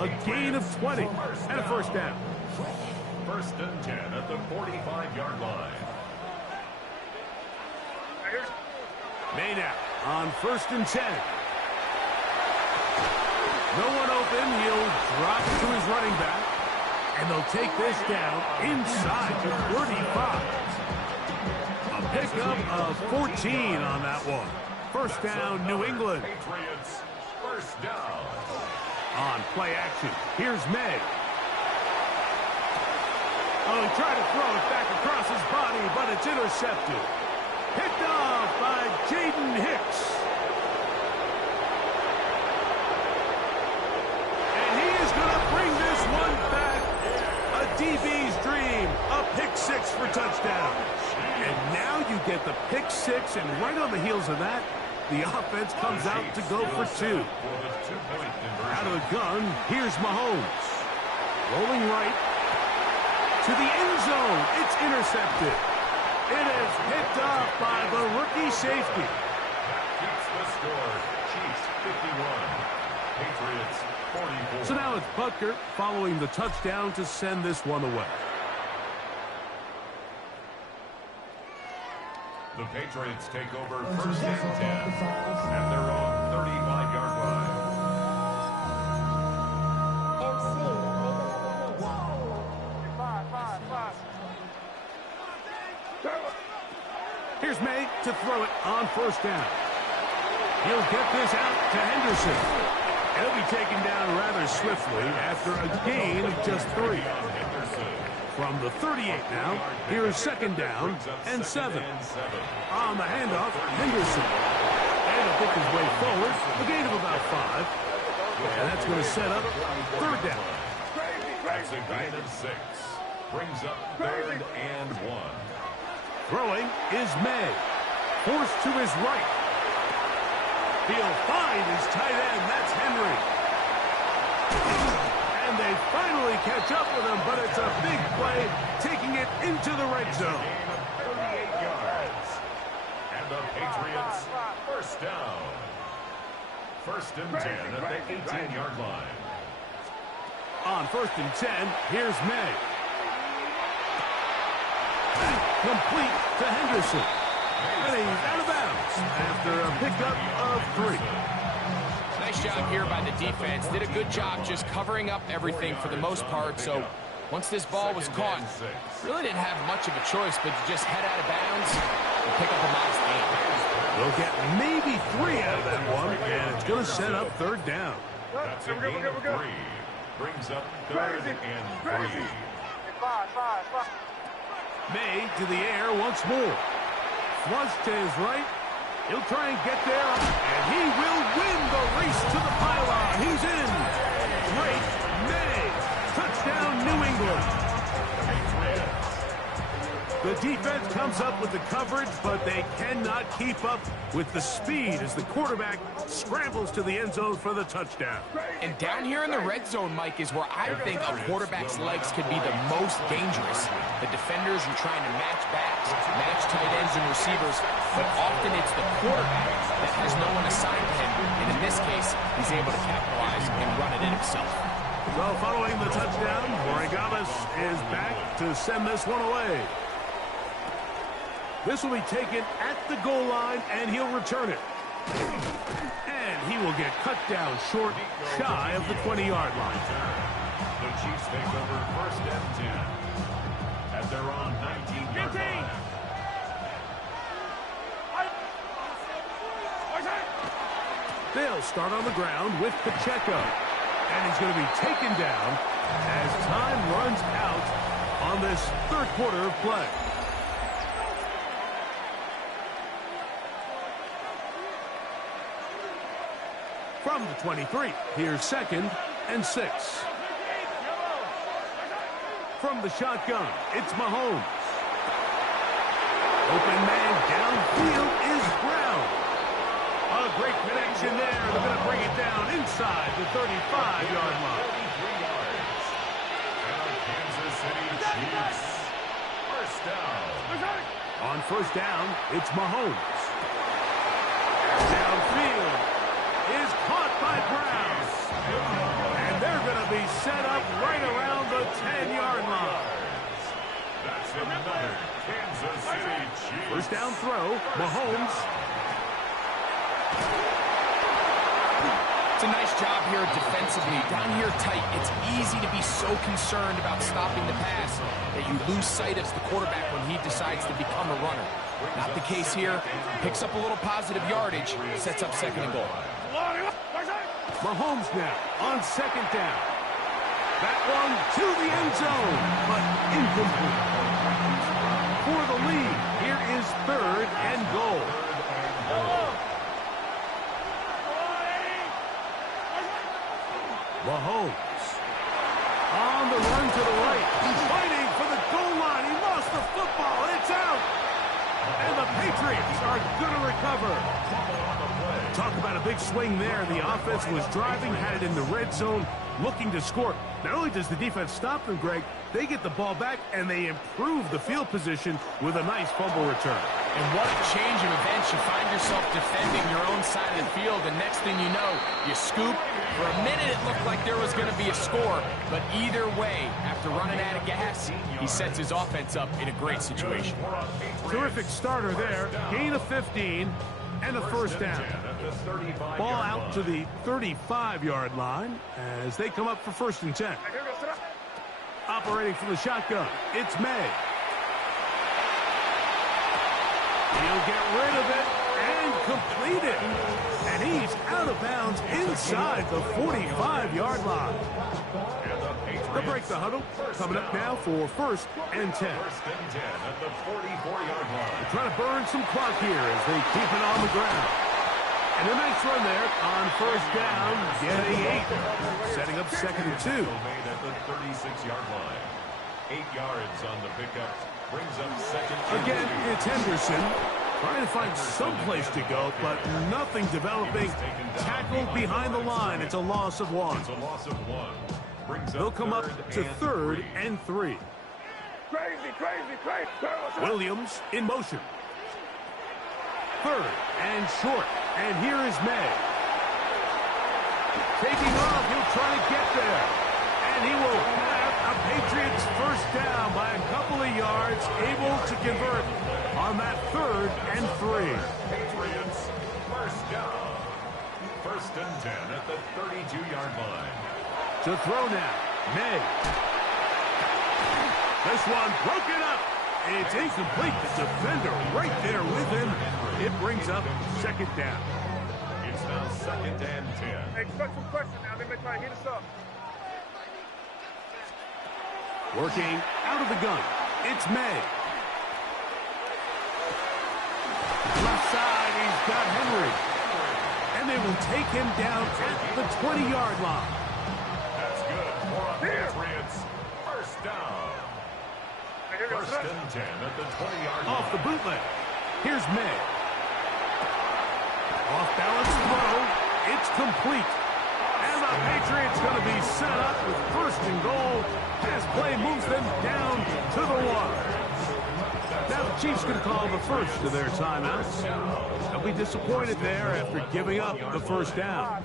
A gain of 20 and a 1st down. 1st and 10 at the 45-yard line. May now on 1st and 10. No one open. He'll drop it to his running back. And they'll take this down inside the 35. A pickup of 14 on that one. 1st down, New England. Patriots, 1st down. On play action, here's May. Oh, he tried to throw it back across his body, but it's intercepted. Picked off by Jaden Hicks. And he is going to bring this one back. A DB's dream. A pick 6 for touchdown. And now you get the pick 6, and right on the heels of that, the offense comes out to go for 2. Out of the gun, here's Mahomes. Rolling right to the end zone. It's intercepted. It is picked off by the rookie safety. Keeps the score. Chiefs 51. Patriots 44. So now it's Butker following the touchdown to send this one away. The Patriots take over 1st and 10 at their own 35-yard line. Here's May to throw it on 1st down. He'll get this out to Henderson. He'll be taken down rather swiftly after a gain of just 3. From the 38 now, here's second down and 7. On the handoff, Henderson. And he'll pick his way forward, a gain of about 5. And that's going to set up third down. That's a gain of 6. Brings up third and 1. Throwing is May. Forced to his right. He'll find his tight end. That's Henry. And they finally catch up with him, but it's a big play, taking it into the red zone. Gain of 38 yards. And the Patriots first down. First and 10 at the 18-yard line. On first and 10, here's May. Complete to Henderson. And he's out of bounds after a pickup of 3. Nice job here by the defense. Did a good job just covering up everything for the most part. So once this ball was caught, really didn't have much of a choice but to just head out of bounds and pick up a modest gain. They'll get maybe 3 out of that one, and it's going to set up third down. That's a gain of 3. Brings up third and 3. May to the air once more. Flush to his right. He'll try and get there, and he will win the race to the pylon. He's in. Great May. Touchdown, New England. The defense comes up with the coverage, but they cannot keep up with the speed as the quarterback scrambles to the end zone for the touchdown. And down here in the red zone, Mike, is where I think a quarterback's legs could be the most dangerous. The defenders are trying to match backs, match tight ends and receivers, but often it's the quarterback that has no one assigned to him. And in this case, he's able to capitalize and run it in himself. So following the touchdown, Borregales is back to send this one away. This will be taken at the goal line, and he'll return it. And he will get cut down short, shy of the 20-yard line. The Chiefs take over first and 10 at their own 19-yard line. They'll start on the ground with Pacheco. And he's going to be taken down as time runs out on this third quarter of play. From the 23, here's second and 6. From the shotgun, it's Mahomes. Open man downfield is Brown. A great connection there. They're going to bring it down inside the 35-yard line. 33 yards. And the Kansas City Chiefs first down. On first down, it's Mahomes. Downfield is caught by Brown. And they're going to be set up right around the 10-yard line. That's another Kansas City Chiefs. First down throw, Mahomes. It's a nice job here defensively. Down here tight, it's easy to be so concerned about stopping the pass that you lose sight of the quarterback when he decides to become a runner. Not the case here. Picks up a little positive yardage, sets up second and goal. Mahomes now on second down. That one to the end zone, but incomplete. For the lead, here is third and goal. Mahomes on the run to the right. He's fighting for the goal line. He lost the football. It's out. And the Patriots are going to recover. Talk about a big swing there. The offense was driving, had it in the red zone, looking to score. Not only does the defense stop them, Greg, they get the ball back, and they improve the field position with a nice fumble return. And what a change of events. You find yourself defending your own side of the field, and next thing you know, you scoop. For a minute, it looked like there was going to be a score, but either way, after running out of gas, he sets his offense up in a great situation. Terrific starter there. Gain of 15 and a first down. Ball out to the 35-yard line as they come up for first and 10. Operating from the shotgun, it's May. He'll get rid of it, and completed. And he's out of bounds inside the 45-yard line. They'll break the huddle. Coming up now for 1st and 10. First and 10 at the 44-yard line. They're trying to burn some clock here as they keep it on the ground. And a nice run there on 1st down, getting 8. Setting up 2nd and 2. Made at the 36-yard line. 8 yards on the pickup. Brings up 2nd and 2. Again, it's Henderson. Trying to find some place to go, but nothing developing. Tackled behind the line. It's a loss of 1. It's a loss of 1. They'll come up to 3rd and 3. Crazy. Williams in motion. 3rd and short. And here is May. Taking off, he'll try to get there. And he will have a Patriots first down by a couple of yards, able to convert on that 3rd and 3. Patriots first down. 1st and 10 at the 32-yard line. To throw now, May. This one broken up. It's incomplete. The defender right there with him. It brings up 2nd down. It's now 2nd and 10. Hey, expect some pressure now. They may try to hit us up. Working out of the gun. It's May. Left side, he's got Henry. And they will take him down at the 20-yard line. That's good for a Patriots first down. 1st and 10 at the 20-yard line. Off the bootleg. Here's May. Off balance throw. It's complete. And the Patriots going to be set up with 1st and goal. As play moves them down to the 1. Now the Chiefs going to call the first of their timeouts. They'll be disappointed there after giving up the 1st down.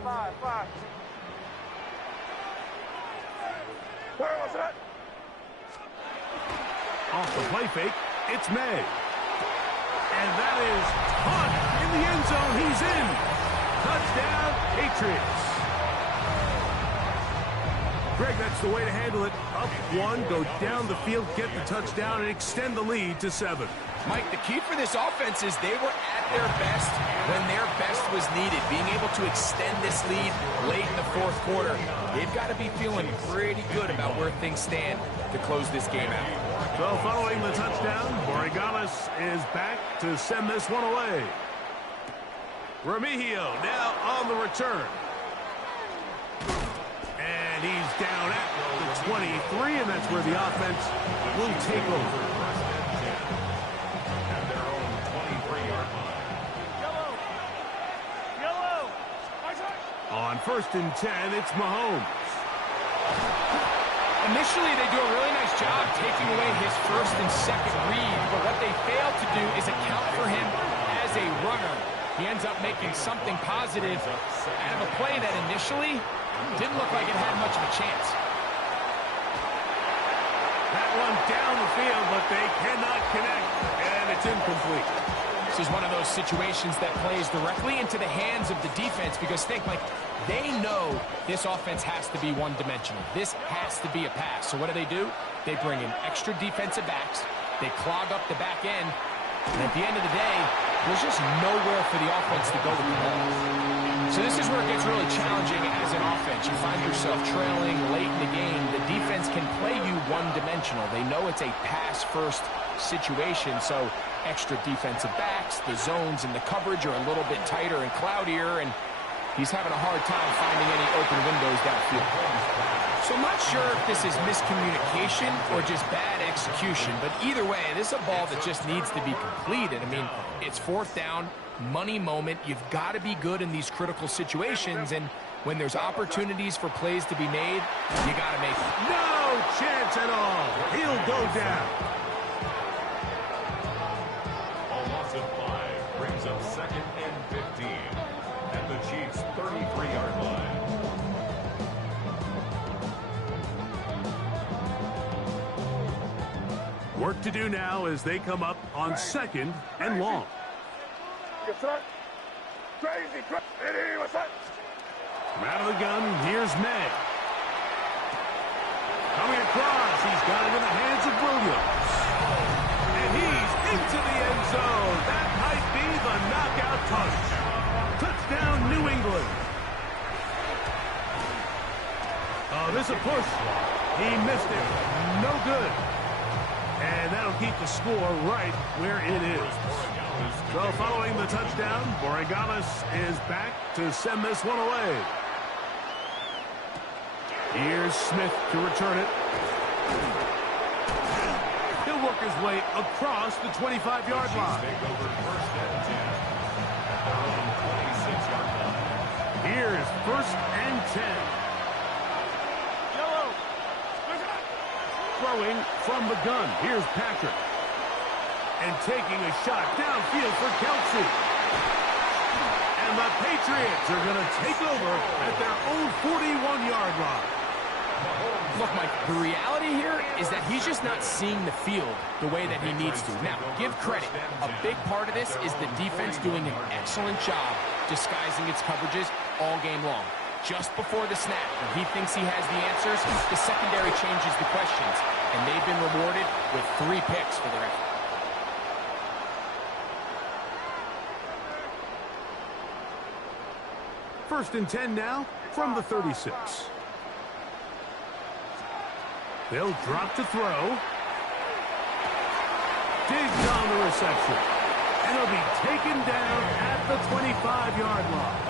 Off the play fake, it's May. And that is caught in the end zone. He's in. Touchdown, Patriots. Greg, that's the way to handle it. Up 1, go down the field, get the touchdown, and extend the lead to 7. Mike, the key for this offense is they were at their best when their best was needed. Being able to extend this lead late in the 4th quarter, they've got to be feeling pretty good about where things stand to close this game out. So following the touchdown, Borregales is back to send this one away. Remigio now on the return. And he's down at the 23, and that's where the offense will take over. On 1st and 10, it's Mahomes. Initially, they do a really nice job taking away his 1st and 2nd read, but what they fail to do is account for him as a runner. He ends up making something positive out of a play that initially didn't look like it had much of a chance. That one down the field, but they cannot connect, and it's incomplete. This is one of those situations that plays directly into the hands of the defense because think, like, they know this offense has to be one-dimensional. This has to be a pass. So what do? They bring in extra defensive backs. They clog up the back end. And at the end of the day, there's just nowhere for the offense to go with the ball. So this is where it gets really challenging as an offense. You find yourself trailing late in the game. The defense can play you one-dimensional. They know it's a pass-first situation, so extra defensive backs, the zones and the coverage are a little bit tighter and cloudier, and he's having a hard time finding any open windows downfield. So I'm not sure if this is miscommunication or just bad execution, but either way, this is a ball that just needs to be completed. I mean, it's 4th down, money moment. You've got to be good in these critical situations, and when there's opportunities for plays to be made, you got to make them. No chance at all. He'll go down. A loss of 5 brings up 2nd and 15 at the Chiefs' 33-yard line. Work to do now as they come up on 2nd and long. Crazy. From out of the gun, here's May. Coming across, he's got it in the hands of Williams. And he's into the end zone. That might be the knockout Oh, there's a push. He missed it. No good. And that'll keep the score right where it is. So following the touchdown, Borregales is back to send this one away. Here's Smith to return it. He'll work his way across the 25-yard line. Here's 1st and 10. Throwing from the gun. Here's Patrick. And taking a shot downfield for Kelsey. And the Patriots are going to take over at their own 41-yard line. Look, Mike, the reality here is that he's just not seeing the field the way that he needs to. Now, give credit. A big part of this is the defense doing an excellent job disguising its coverages all game long. Just before the snap, when he thinks he has the answers, the secondary changes the questions, and they've been rewarded with 3 picks for their effort. First and 10 now from the 36. They'll drop to throw. Digs on the reception. And he'll be taken down at the 25-yard line.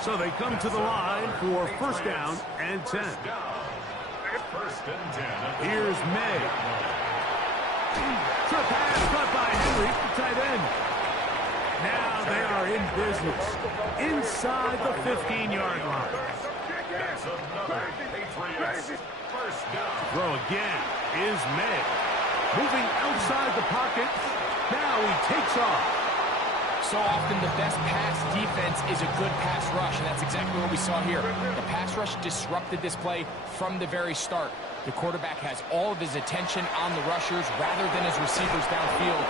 So they come to the line for 1st down and 10. Here's May. Short pass caught by Henry, the tight end. Now they are in business inside the 15-yard line. Throw again is May. Moving outside the pocket. Now he takes off. So often the best pass defense is a good pass rush, and that's exactly what we saw here. The pass rush disrupted this play from the very start. The quarterback has all of his attention on the rushers rather than his receivers downfield.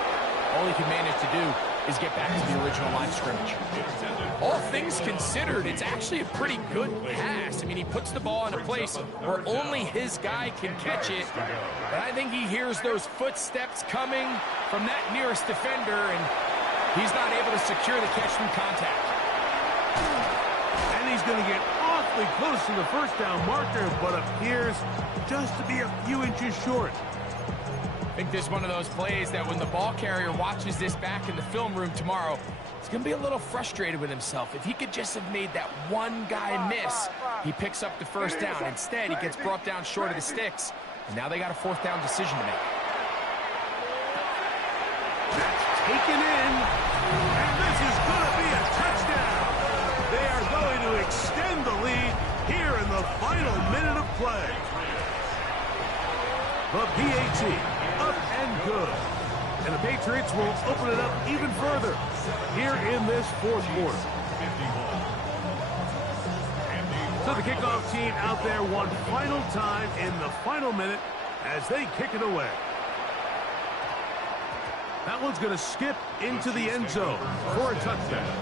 All he can manage to do is get back to the original line of scrimmage. All things considered, it's actually a pretty good pass. I mean, he puts the ball in a place where only his guy can catch it. But I think he hears those footsteps coming from that nearest defender, and he's not able to secure the catch from contact. And he's going to get awfully close to the 1st down marker, but appears just to be a few inches short. I think this is one of those plays that when the ball carrier watches this back in the film room tomorrow, he's going to be a little frustrated with himself. If he could just have made that one guy miss, he picks up the 1st down. Instead, he gets brought down short of the sticks, and now they got a 4th down decision to make. That's taken in, and this is going to be a touchdown. They are going to extend the lead here in the final minute of play. The PAT. Up and good. And the Patriots will open it up even further here in this 4th quarter. So the kickoff team out there one final time in the final minute as they kick it away. That one's going to skip into the end zone for a touchdown.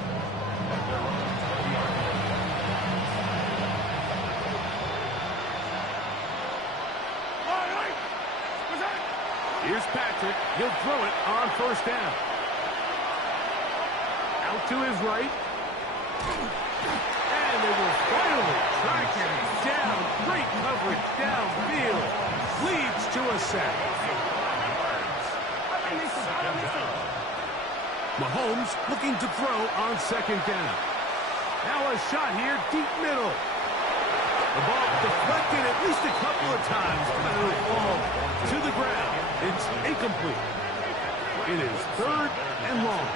Here's Patrick. He'll throw it on 1st down. Out to his right. And they will finally track him down. Great coverage downfield. Leads to a sack. Mahomes looking to throw on 2nd down. Now a shot here, deep middle. The ball deflected at least a couple of times, but it'll fall to the ground. It's incomplete. It is 3rd and long.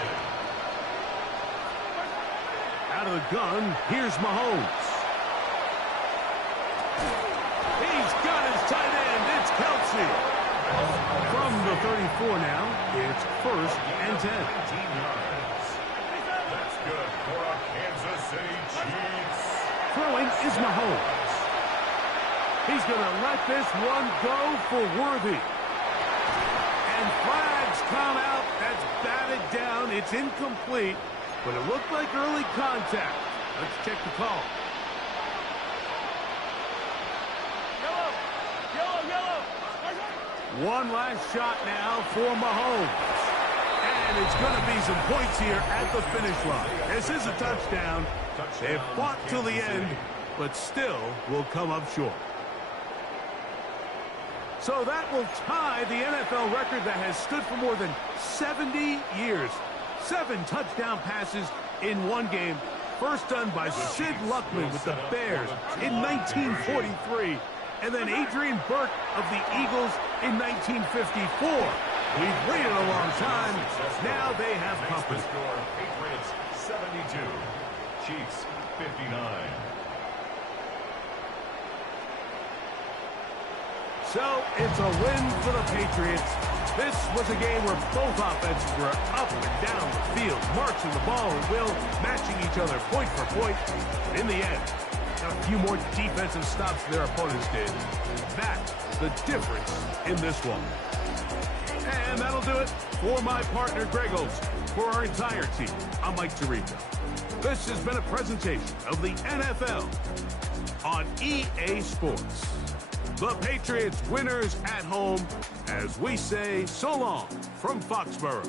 Out of the gun, here's Mahomes. He's got his tight end. It's Kelsey. From the 34 now, it's 1st and 10. That's good for a Kansas City Chiefs. Throwing is Mahomes. He's going to let this one go for Worthy. And flags come out. That's batted down. It's incomplete, but it looked like early contact. Let's check the call. Yellow. One last shot now for Mahomes. And it's going to be some points here at the finish line. This is a touchdown. They've fought till the end, but still will come up short. So that will tie the NFL record that has stood for more than 70 years. 7 touchdown passes in one game. First done by Sid Luckman with the Bears in 1943. And then Adrian Burke of the Eagles in 1954. We've waited a long time. Now they have company. Patriots 72, Chiefs 59. So it's a win for the Patriots. This was a game where both offenses were up and down the field, marching the ball at will, matching each other point for point. In the end, got a few more defensive stops than their opponents did. That's the difference in this one. And that'll do it for my partner, Greg Olson. For our entire team, I'm Mike Tirico. This has been a presentation of the NFL on EA Sports. The Patriots winners at home, as we say so long from Foxborough.